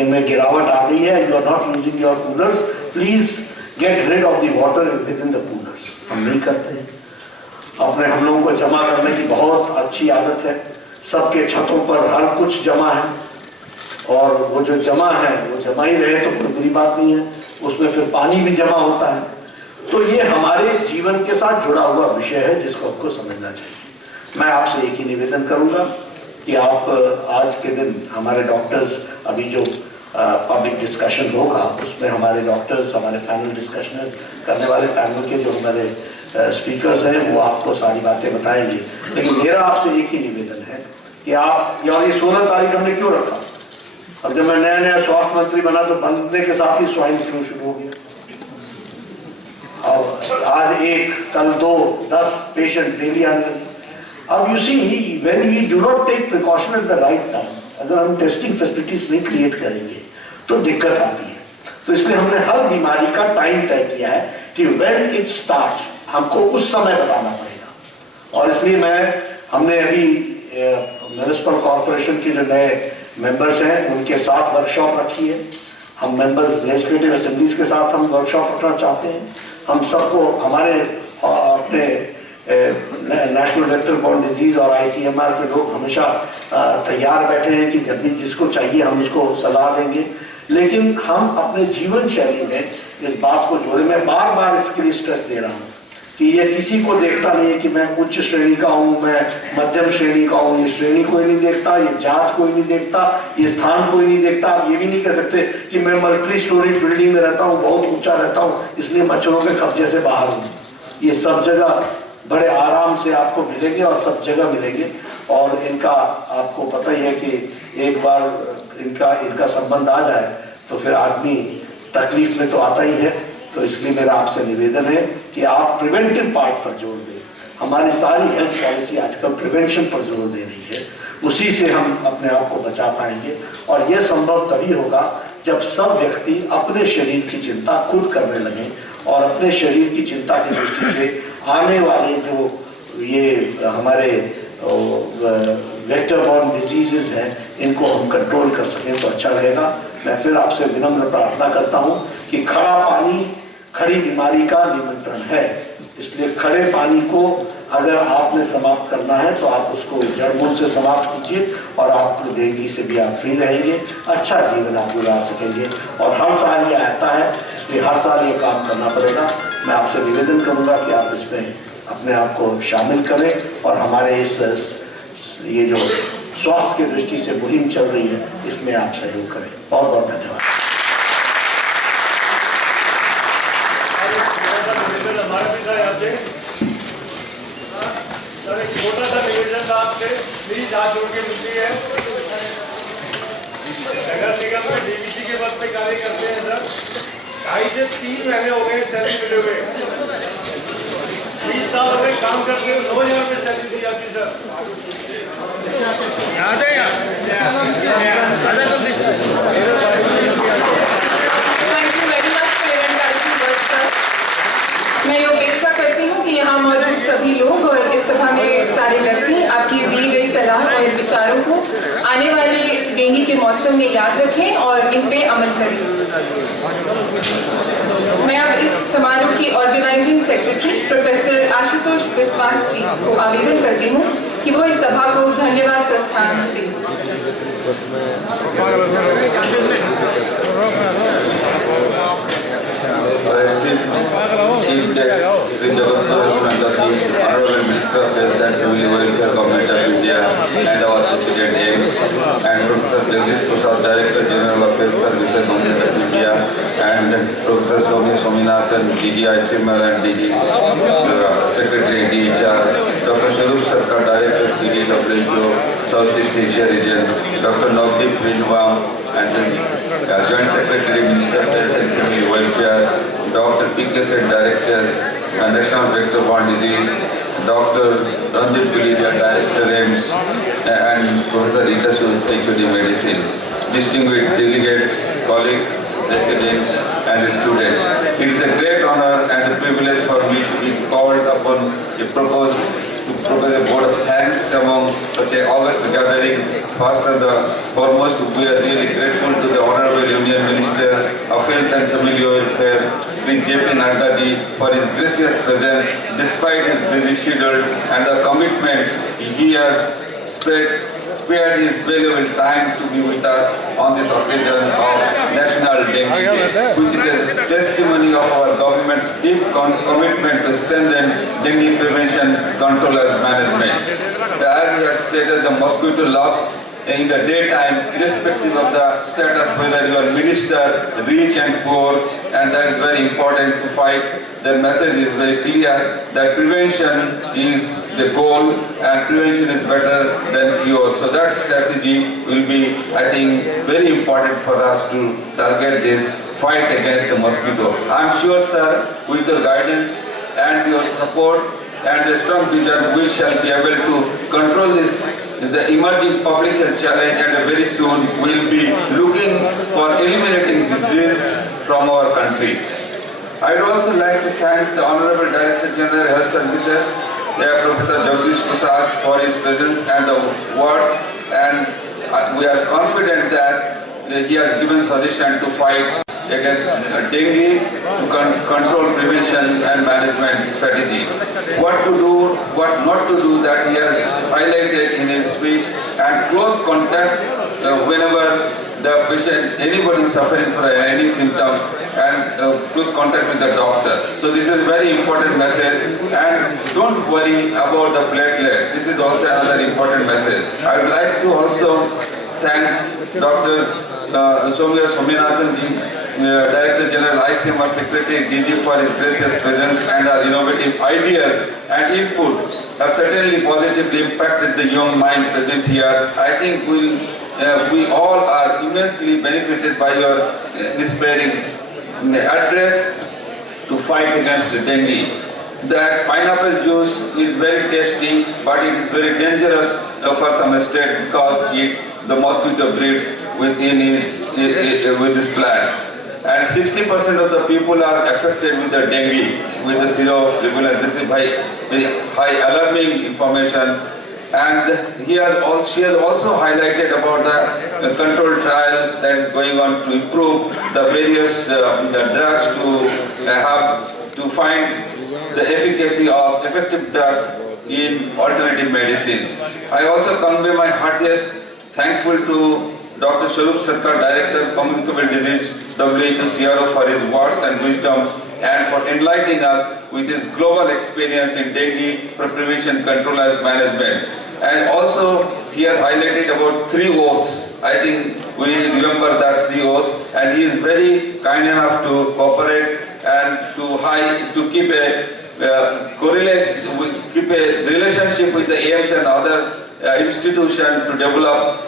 में गिरावट आ गई है, you are not using your coolers, please get rid of the water within the coolers. हम नहीं करते हैं। अपने हम लोगों को जमा करने की बहुत अच्छी आदत है, सबके छतों पर हर कुछ जमा है, और वो जो जमा है वो जमा ही रहे तो कोई बुरी बात नहीं है, उसमें फिर पानी भी जमा होता है। तो ये हमारे जीवन के साथ जुड़ा हुआ विषय है जिसको आपको समझना चाहिए। मैं आपसे एक ही निवेदन करूंगा कि आप आज के दिन हमारे डॉक्टर्स, अभी जो पब्लिक डिस्कशन होगा उसमें हमारे डॉक्टर्स, हमारे पैनल डिस्कशन करने वाले पैनल के जो हमारे स्पीकर्स हैं वो आपको सारी बातें बताएंगे। लेकिन मेरा आपसे एक ही निवेदन है कि आप, यार ये 16 तारीख हमने क्यों रखा? अब जब मैं नया स्वास्थ्य मंत्री बना तो बनने के साथ ही स्वाइन फ्लू शुरू हो गया। अब आज 1, कल 2, 10 पेशेंट डेली आने लगे। अब you see, when we do not take precaution at the right time, अगर हम टेस्टिंग फैसिलिटीज नहीं क्रिएट करेंगे तो दिक्कत आती है। तो इसलिए हमने हर बीमारी का टाइम तय किया है कि व्हेन इट स्टार्ट्स, हमको उस समय बताना पड़ेगा। और इसलिए हमने अभी म्युनिसिपल कॉर्पोरेशन के जो नए मेंबर्स हैं उनके साथ वर्कशॉप रखी है। हम मेंबर्स लेजिस्लेटिव असेंबलीज के साथ हम वर्कशॉप रखना चाहते हैं। हम सबको हमारे अपने नेशनल वेक्टर बॉर्न डिजीज और ICMR के लोग हमेशा तैयार बैठे हैं कि जब भी जिसको चाहिए हम उसको सलाह देंगे। लेकिन हम अपने जीवन शैली में इस बात को जोड़े, मैं बार बार इसके लिए स्ट्रेस दे रहा हूँ कि ये किसी को देखता नहीं है कि मैं उच्च श्रेणी का हूँ, मैं मध्यम श्रेणी का हूँ। ये श्रेणी कोई नहीं देखता, ये जात कोई नहीं देखता, ये स्थान कोई नहीं देखता। आप ये भी नहीं कह सकते कि मैं मल्टी स्टोरी बिल्डिंग में रहता हूँ, बहुत ऊंचा रहता हूँ, इसलिए मच्छरों के कब्जे से बाहर हूँ। ये सब जगह बड़े आराम से आपको मिलेंगे और सब जगह मिलेंगे। और इनका आपको पता ही है कि एक बार इनका संबंध आ जाए तो फिर आदमी तकलीफ में तो आता ही है। तो इसलिए मेरा आपसे निवेदन है कि आप प्रिवेंटिव पार्ट पर जोर दें। हमारी सारी हेल्थ पॉलिसी आजकल प्रिवेंशन पर जोर दे रही है, उसी से हम अपने आप को बचा पाएंगे। और यह संभव तभी होगा जब सब व्यक्ति अपने शरीर की चिंता खुद करने लगे और अपने शरीर की चिंता की दृष्टि से आने वाले जो ये हमारे वेक्टर बॉर्न डिजीजेस हैं इनको हम कंट्रोल कर सकें तो अच्छा रहेगा। मैं फिर आपसे विनम्र प्रार्थना करता हूं कि खड़ा पानी खड़ी बीमारी का निमंत्रण है, इसलिए खड़े पानी को अगर आपने समाप्त करना है तो आप उसको जड़-मूल से समाप्त कीजिए और आप डेंगू से भी आप फ्री रहेंगे, अच्छा जीवन आप गुजार सकेंगे। और हर साल ये आता है, इसलिए हर साल ये काम करना पड़ेगा। मैं आपसे निवेदन करूंगा कि आप इसमें अपने आप को शामिल करें और हमारे इस ये जो स्वास्थ्य की दृष्टि से मुहिम चल रही है इसमें आप सहयोग करें। बहुत बहुत धन्यवाद। सर एक छोटा सा निवेदन था आपसे, प्लीज हाथ जोड़ के मिलती है। नगर निगम में डीवीसी के पद पे कार्य करते हैं सर, 2.5 से 3 महीने हो गए सैलरी मिले हुए। 20 साल में काम करते हुए 9,000 रुपये सैलरी दी जाती सर। मैं ये अपेक्षा करती हूँ कि यहाँ मौजूद सभी लोग और इस सभा में सारे व्यक्ति आपकी दी गई सलाह और विचारों को आने वाले डेंगू के मौसम में याद रखें और इन पे अमल करें। मैं अब इस समारोह की ऑर्गेनाइजिंग सेक्रेटरी प्रोफेसर आशुतोष विश्वास जी को आवेदन करती हूँ कि वो इस सभा को धन्यवाद प्रस्थान दें। Chief Guest Sri Jagatpur Nandati, Honorable Minister of Health and Family Welfare Government of India and our President AIMS, and Professor Jagdish Prasad, Director General of Health Services Government of India, and Professor Soumya Swaminathan, DG ICMR and DG Secretary DHR, Dr. Swarup Sarkar, Director CDWHO Southeast Asia Region, Dr. Navdeep Rindwam, and Joint Secretary Minister of Health and Family Welfare, Dr. P.K. Sen, Director National Vector-Borne Disease, Dr. Ranjit Gulidia, Director AIMS, and Professor Rita Sood, HOD Medicine, distinguished delegates, colleagues, residents, and students. It is a great honor and a privilege for me to be called upon to propose a vote of thanks among such an august gathering. First and the foremost, we are really grateful to the Honorable Union Minister of Health and Family Welfare, Sri J.P. Nadda ji, for his gracious presence despite his busy schedule and the commitment he has spared his valuable time to be with us on this occasion of National Dengue Day, which is a testimony of our government's deep commitment to strengthen dengue prevention, control and management. As we have stated, the mosquito loves in the daytime, irrespective of the status, whether you are minister, rich and poor, and that is very important to fight. The message is very clear that prevention is the goal and prevention is better than cure. So that strategy will be, I think, very important for us to target this fight against the mosquito. I am sure, sir, with your guidance and your support and the strong vision, we shall be able to control this the emerging public health challenge, and very soon we will be looking for eliminating disease from our country. I would also like to thank the Honorable Director General Health Services, Professor Jagdish Prasad, for his presence and the words, and we are confident that he has given suggestion to fight against dengue, to control prevention and management strategy. What to do, what not to do, that he has highlighted in his speech, and close contact whenever the patient, anybody suffering from any symptoms, and please contact with the doctor. So this is a very important message, and don't worry about the platelet. This is also another important message. I would like to also thank Dr. Soumya Swaminathan ji, Director General ICMR Secretary DG for his gracious presence and our innovative ideas and input have certainly positively impacted the young mind present here. I think we all are immensely benefited by your despairing address to fight against dengue. That pineapple juice is very tasty, but it is very dangerous for some state because the mosquito breeds with this plant. And 60% of the people are affected with the dengue, with the seroprevalence. This is very high alarming information. And she has also highlighted about the control trial that is going on to improve the various drugs to find the efficacy of effective drugs in alternative medicines. I also convey my heartiest thankful to Dr. Swarup Sarkar, Director, Communicable Disease, WHO CRO, for his words and wisdom and for enlightening us with his global experience in dengue prevention, control and management. And also, he has highlighted about 3 oaths. I think we remember that 3 oaths, and he is very kind enough to cooperate and to keep keep a relationship with the AIMS and other institution to develop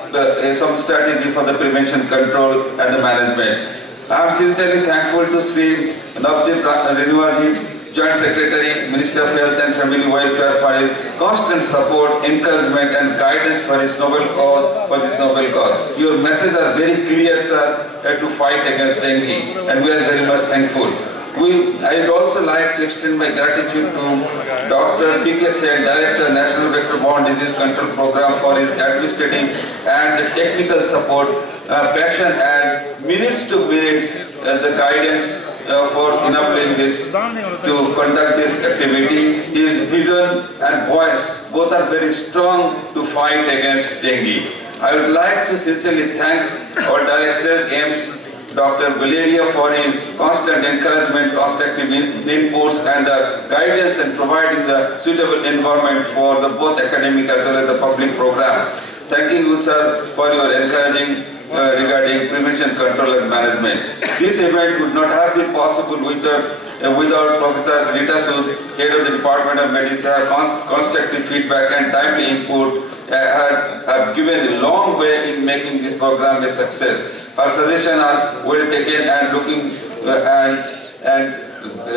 some strategy for the prevention, control and the management. I am sincerely thankful to Sri Navdeep Renuaji, Joint Secretary, Minister of Health and Family Welfare, for his constant support, encouragement and guidance for this noble cause. Your messages are very clear, sir, to fight against dengue, and we are very much thankful. I would also like to extend my gratitude to Dr. P.K. Sen, Director, National Vector-Borne Disease Control Program, for his administrative and technical support, passion and minutes to minutes the guidance for enabling this to conduct this activity. His vision and voice both are very strong to fight against dengue. I would like to sincerely thank our Director, AIMS, Dr. Valeria, for his constant encouragement, constructive inputs and the guidance and providing the suitable environment for the both academic as well as the public program. Thanking you, sir, for your encouraging regarding prevention, control and management. This event would not have been possible without Professor Rita Sood, Head of the Department of Medicine. Her constructive feedback and timely input have given a long way in making this program a success. Her suggestions are well taken and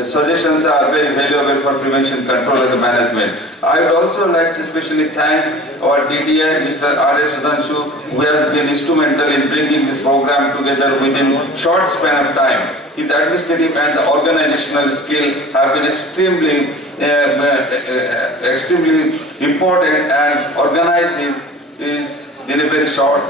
suggestions are very valuable for prevention, control and management. I would also like to especially thank our DDI, Mr. R.S. Sudhanshu, who has been instrumental in bringing this program together within short span of time. His administrative and the organizational skill have been extremely important, and organized is in a very short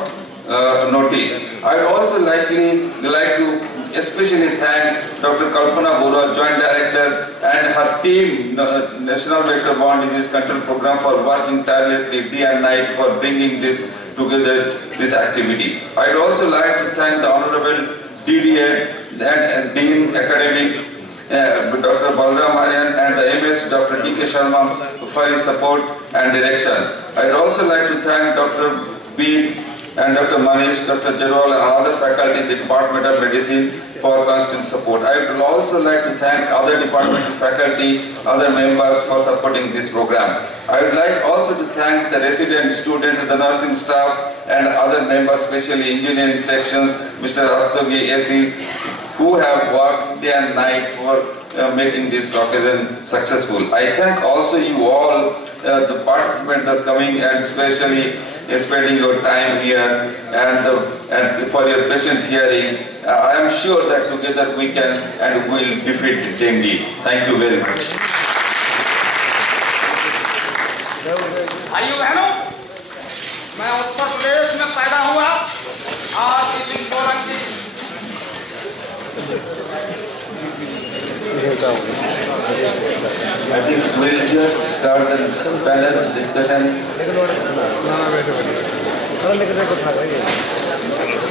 notice. I would also like to especially thank Dr. Kalpana Bora, Joint Director, and her team, National Vector-Borne Disease Control Program, for working tirelessly day and night for bringing this together, this activity. I would also like to thank the Honorable DDA and Dean Academic, Dr. Balram Aryan, and the MS, Dr. D.K. Sharma, for his support and direction. I would also like to thank Dr. B. and Dr. Manish, Dr. Jarwal and other faculty in the Department of Medicine for constant support. I would also like to thank other department faculty, other members for supporting this program. I would like also to thank the resident students, the nursing staff and other members, especially engineering sections, Mr. Rastogi, AC, who have worked day and night for making this occasion successful. I thank also you all, the participants that's coming, and especially spending your time here and for your patient hearing. I am sure that together we can and will defeat dengue. Thank you very much. भाइयों बहनों, मैं उत्तर प्रदेश में पैदा हुआ और इस इंदौर की I think we'll just start the panel discussion.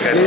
कैसे